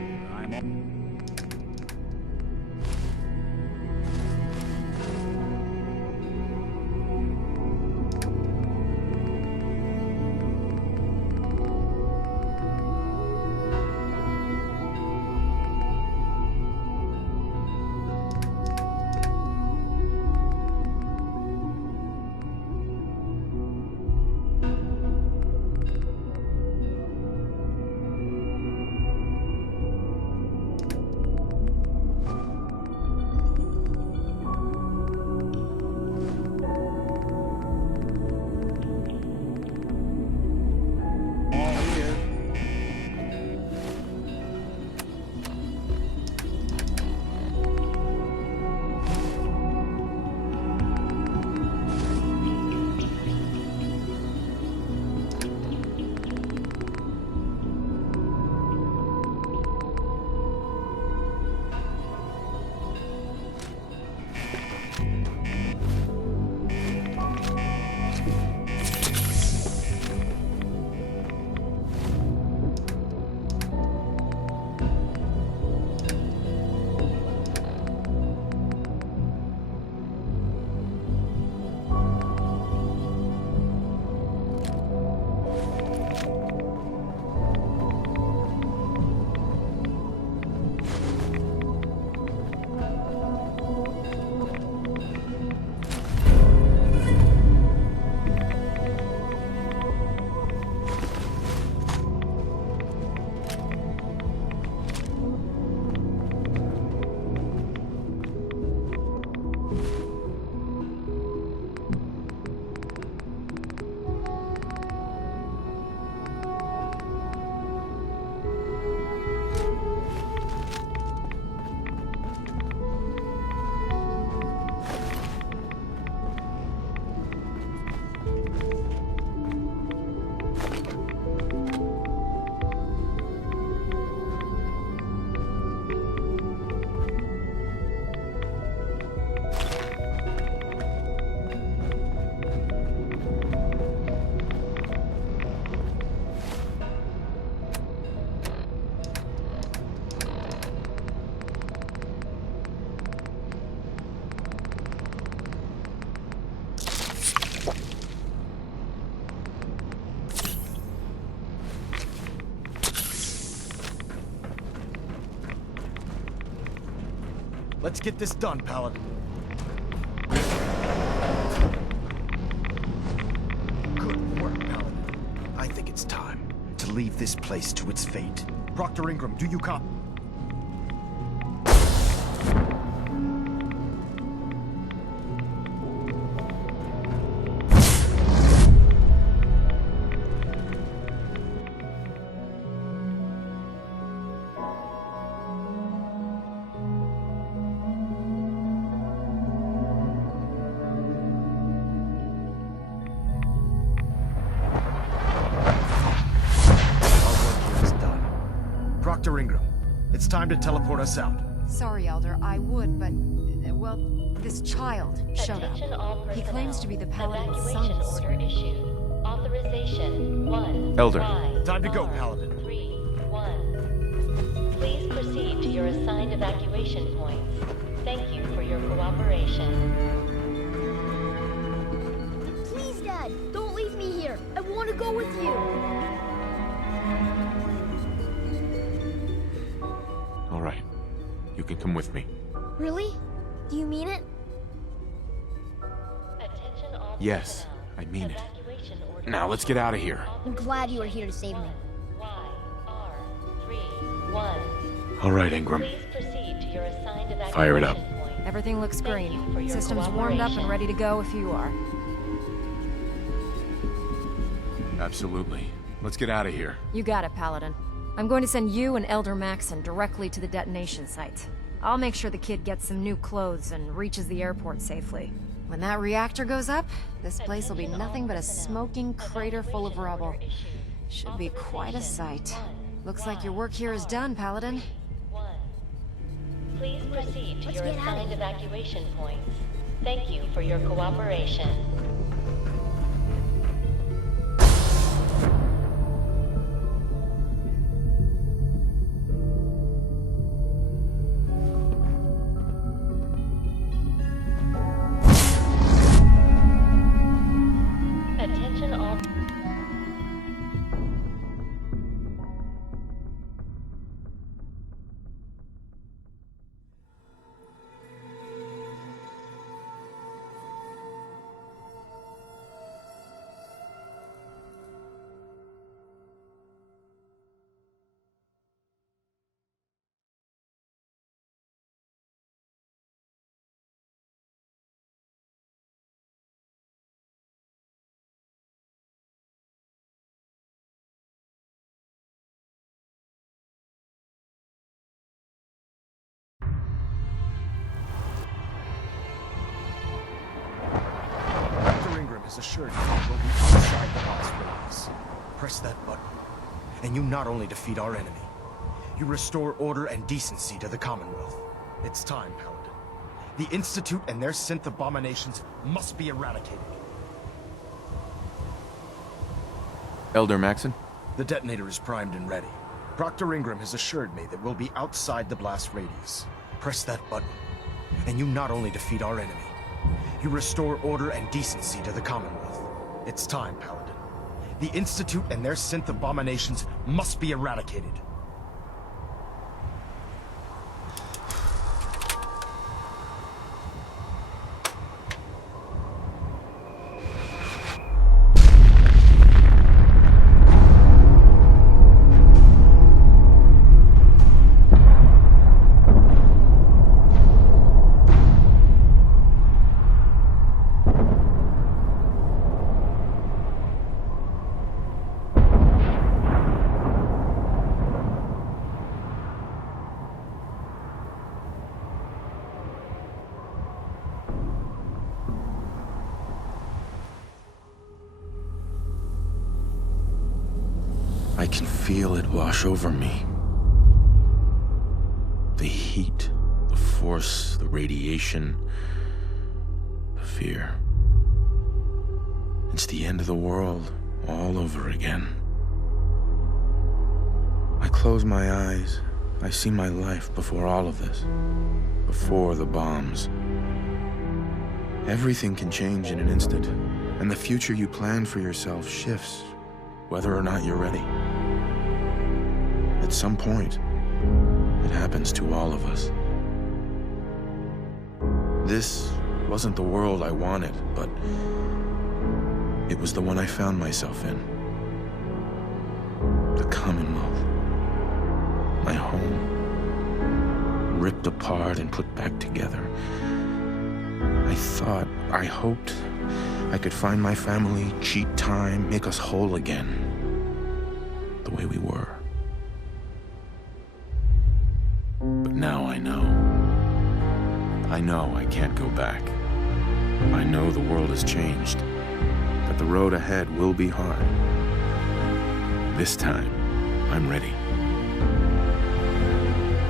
Let's get this done, Paladin. Good work, Paladin. I think it's time to leave this place to its fate. Proctor Ingram, do you copy? Dr. Ingram, it's time to teleport us out. Sorry, Elder, I would, but... well, this child showed up. He claims to be the Paladin's son. Evacuation order issued. Authorization 1. Elder. Time to go, Paladin. 3-1. Please proceed to your assigned evacuation points. Thank you for your cooperation. Please, Dad, don't leave me here. I want to go with you. All right. You can come with me. Really? Do you mean it? Attention all Yes, I mean it. Evacuation order. Now let's get out of here. I'm glad you are here to save me. YR31. All right, Ingram. Please proceed to your assigned evacuation Fire it up. point. Everything looks Thank you for green. your Systems warmed up and cooperation. ready to go if you are. Absolutely. Let's get out of here. You got it, Paladin. I'm going to send you and Elder Maxon directly to the detonation site. I'll make sure the kid gets some new clothes and reaches the airport safely. When that reactor goes up, this place will be nothing but a smoking crater full of rubble. Should be quite a sight. Looks like your work here is done, Paladin. Please proceed to your assigned evacuation points. Thank you for your cooperation. Attention all. Dr. Ingram has assured me that we'll be outside the last release. Press that button, and you not only defeat our enemy, you restore order and decency to the Commonwealth. It's time, Paladin. The Institute and their synth abominations must be eradicated. Elder Maxon? The detonator is primed and ready. Dr. Ingram has assured me that we'll be outside the blast radius. Press that button, and you not only defeat our enemy, you restore order and decency to the Commonwealth. It's time, Paladin. The Institute and their synth abominations must be eradicated. I can feel it wash over me. The heat, the force, the radiation, the fear. It's the end of the world all over again. I close my eyes. I see my life before all of this. Before the bombs. Everything can change in an instant, and the future you plan for yourself shifts, whether or not you're ready. At some point, it happens to all of us. This wasn't the world I wanted, but it was the one I found myself in. The Commonwealth. My home. Ripped apart and put back together. I hoped I could find my family, cheat time, make us whole again. The way we were. But now I know. I know I can't go back. I know the world has changed. That the road ahead will be hard. This time, I'm ready.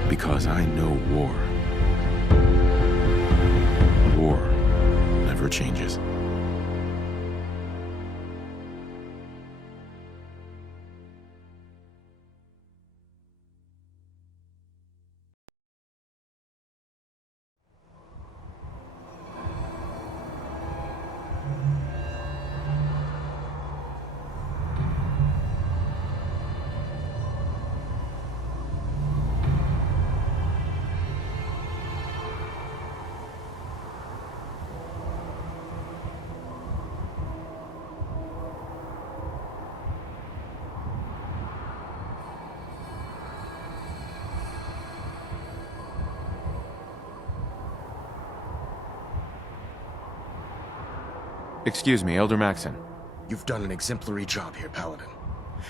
Because I know war. War never changes. Excuse me, Elder Maxon. You've done an exemplary job here, Paladin.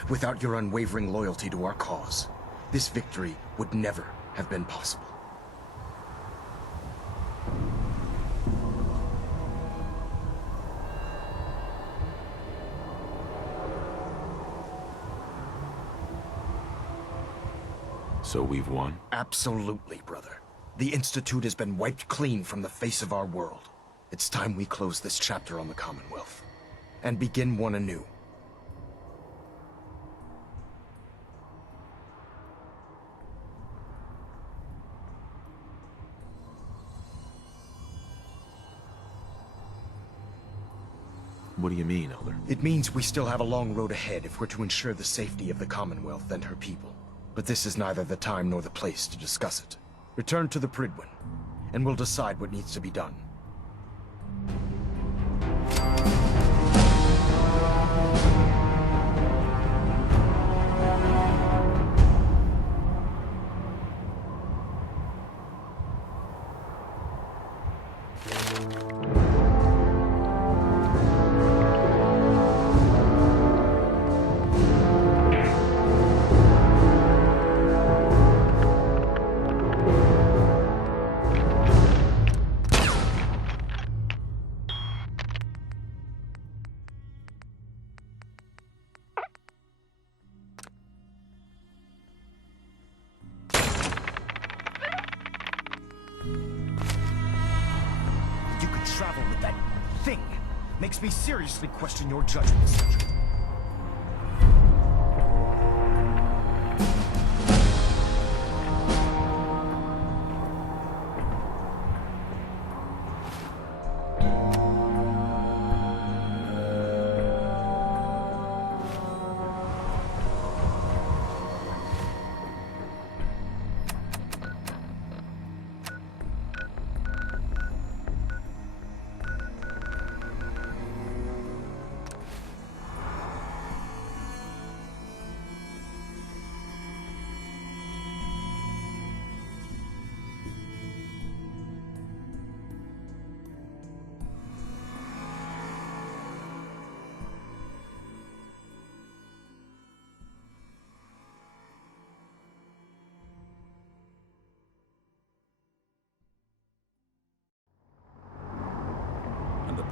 Without your unwavering loyalty to our cause, this victory would never have been possible. So we've won? Absolutely, brother. The Institute has been wiped clean from the face of our world. It's time we close this chapter on the Commonwealth, and begin one anew. What do you mean, Elder? It means we still have a long road ahead if we're to ensure the safety of the Commonwealth and her people. But this is neither the time nor the place to discuss it. Return to the Prydwen, and we'll decide what needs to be done. Travel with that thing makes me seriously question your judgment, Sergeant.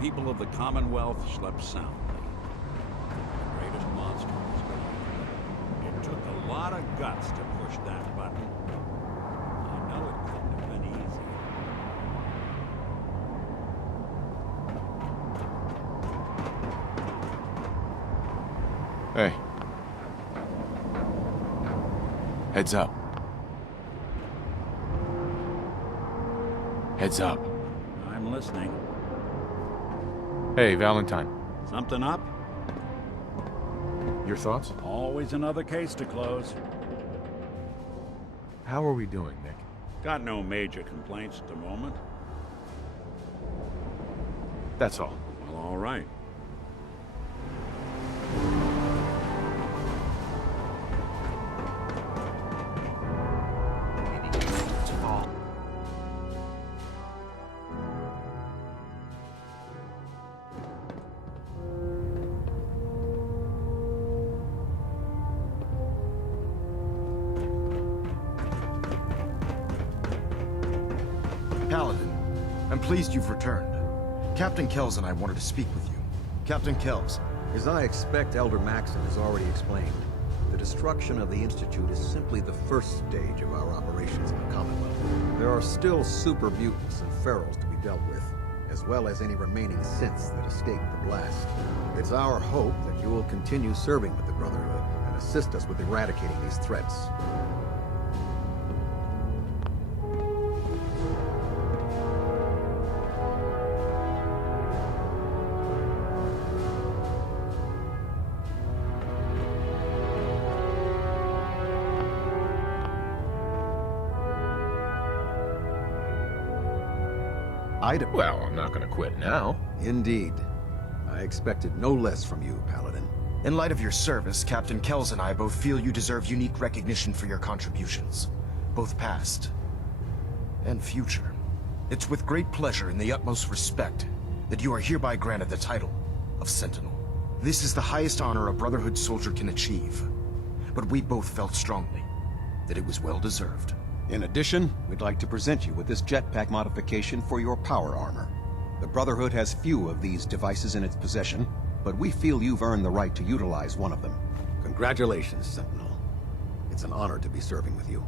People of the Commonwealth slept soundly. The greatest monster was gone. It took a lot of guts to push that button. I know it couldn't have been easy. Hey. Heads up. Heads up. I'm listening. Hey, Valentine. Something up? Your thoughts? Always another case to close. How are we doing, Nick? Got no major complaints at the moment. That's all. Well, all right. Paladin, I'm pleased you've returned. Captain Kells and I wanted to speak with you. Captain Kells. As I expect Elder Maxon has already explained, the destruction of the Institute is simply the first stage of our operations in the Commonwealth. There are still super mutants and ferals to be dealt with, as well as any remaining synths that escaped the blast. It's our hope that you will continue serving with the Brotherhood and assist us with eradicating these threats. Well, I'm not gonna quit now. Indeed. I expected no less from you, Paladin. In light of your service, Captain Kells and I both feel you deserve unique recognition for your contributions, both past and future. It's with great pleasure and the utmost respect that you are hereby granted the title of Sentinel. This is the highest honor a Brotherhood soldier can achieve, but we both felt strongly that it was well deserved. In addition, we'd like to present you with this jetpack modification for your power armor. The Brotherhood has few of these devices in its possession, but we feel you've earned the right to utilize one of them. Congratulations, Sentinel. It's an honor to be serving with you.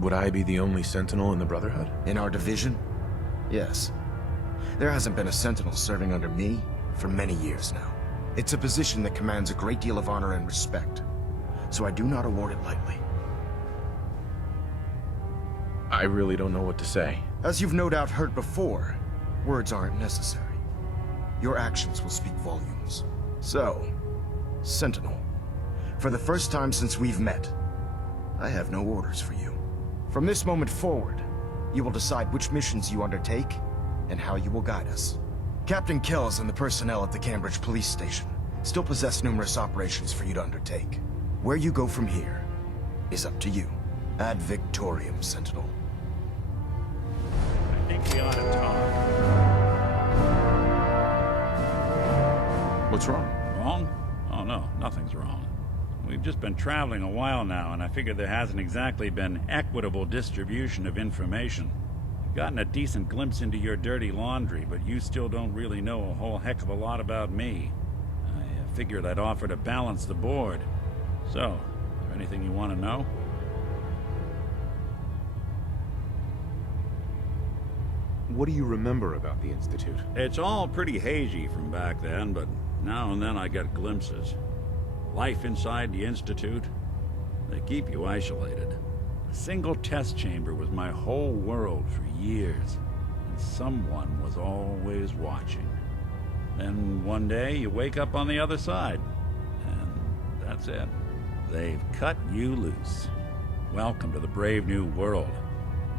Would I be the only Sentinel in the Brotherhood? In our division? Yes. There hasn't been a Sentinel serving under me for many years now. It's a position that commands a great deal of honor and respect, so I do not award it lightly. I really don't know what to say. As you've no doubt heard before, words aren't necessary. Your actions will speak volumes. So, Sentinel, for the first time since we've met, I have no orders for you. From this moment forward, you will decide which missions you undertake and how you will guide us. Captain Kells and the personnel at the Cambridge Police Station still possess numerous operations for you to undertake. Where you go from here is up to you. Ad Victorium, Sentinel. I think we ought to talk. What's wrong? Wrong? Oh no, nothing's wrong. We've just been traveling a while now, and I figured there hasn't exactly been equitable distribution of information. I've gotten a decent glimpse into your dirty laundry, but you still don't really know a whole heck of a lot about me. I figured I'd offer to balance the board. So, is there anything you want to know? What do you remember about the Institute? It's all pretty hazy from back then, but now and then I get glimpses. Life inside the Institute, they keep you isolated. A single test chamber was my whole world for years, and someone was always watching. Then one day you wake up on the other side, and that's it. They've cut you loose. Welcome to the brave new world,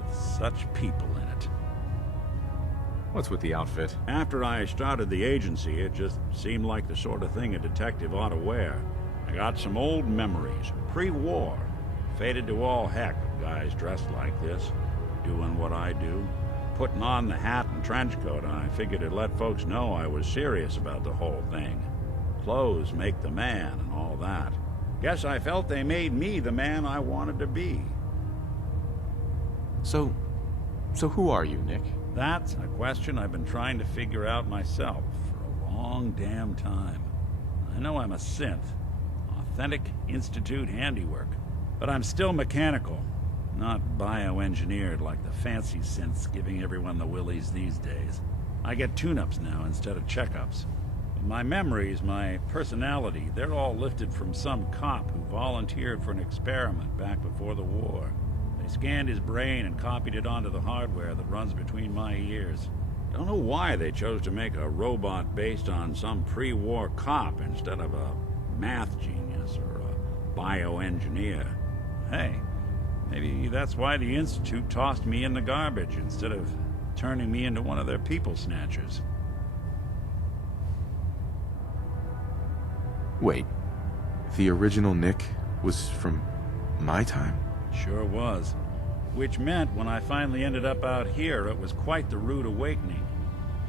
with such people in it. What's with the outfit? After I started the agency, it just seemed like the sort of thing a detective ought to wear. I got some old memories, pre-war. Faded to all heck, guys dressed like this, doing what I do. Putting on the hat and trench coat, I figured it'd let folks know I was serious about the whole thing. Clothes make the man and all that. Guess I felt they made me the man I wanted to be. So who are you, Nick? That's a question I've been trying to figure out myself for a long damn time. I know I'm a synth, authentic Institute handiwork, but I'm still mechanical, not bioengineered like the fancy synths giving everyone the willies these days. I get tune-ups now instead of checkups. My memories, my personality, they're all lifted from some cop who volunteered for an experiment back before the war. They scanned his brain and copied it onto the hardware that runs between my ears. Don't know why they chose to make a robot based on some pre-war cop instead of a math genius or a bioengineer. Hey, maybe that's why the Institute tossed me in the garbage instead of turning me into one of their people snatchers. Wait, the original Nick was from my time? Sure was. Which meant when I finally ended up out here, it was quite the rude awakening.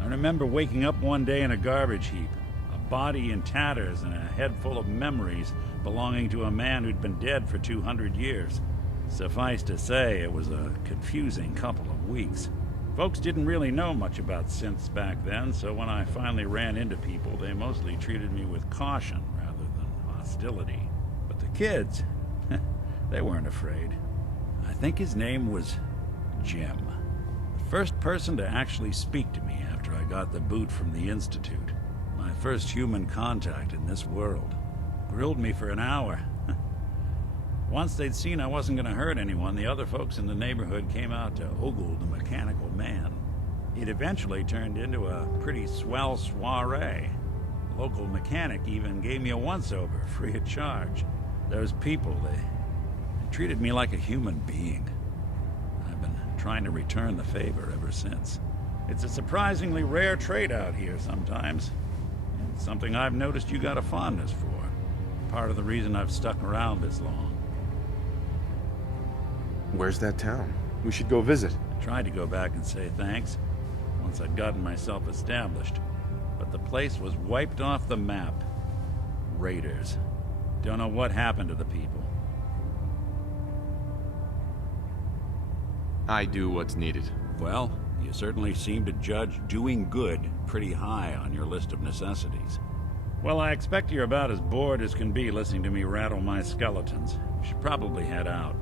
I remember waking up one day in a garbage heap, a body in tatters and a head full of memories belonging to a man who'd been dead for 200 years. Suffice to say, it was a confusing couple of weeks. Folks didn't really know much about synths back then, so when I finally ran into people, they mostly treated me with caution rather than hostility. But the kids, they weren't afraid. I think his name was Jim. The first person to actually speak to me after I got the boot from the Institute. My first human contact in this world. Grilled me for an hour. Once they'd seen I wasn't going to hurt anyone, the other folks in the neighborhood came out to ogle the mechanical man. It eventually turned into a pretty swell soiree. The local mechanic even gave me a once-over, free of charge. Those people, they treated me like a human being. I've been trying to return the favor ever since. It's a surprisingly rare trait out here sometimes. It's something I've noticed you got a fondness for. Part of the reason I've stuck around this long. Where's that town? We should go visit. Tried to go back and say thanks, once I'd gotten myself established. But the place was wiped off the map. Raiders. Don't know what happened to the people. I do what's needed. Well, you certainly seem to judge doing good pretty high on your list of necessities. Well, I expect you're about as bored as can be listening to me rattle my skeletons. You should probably head out.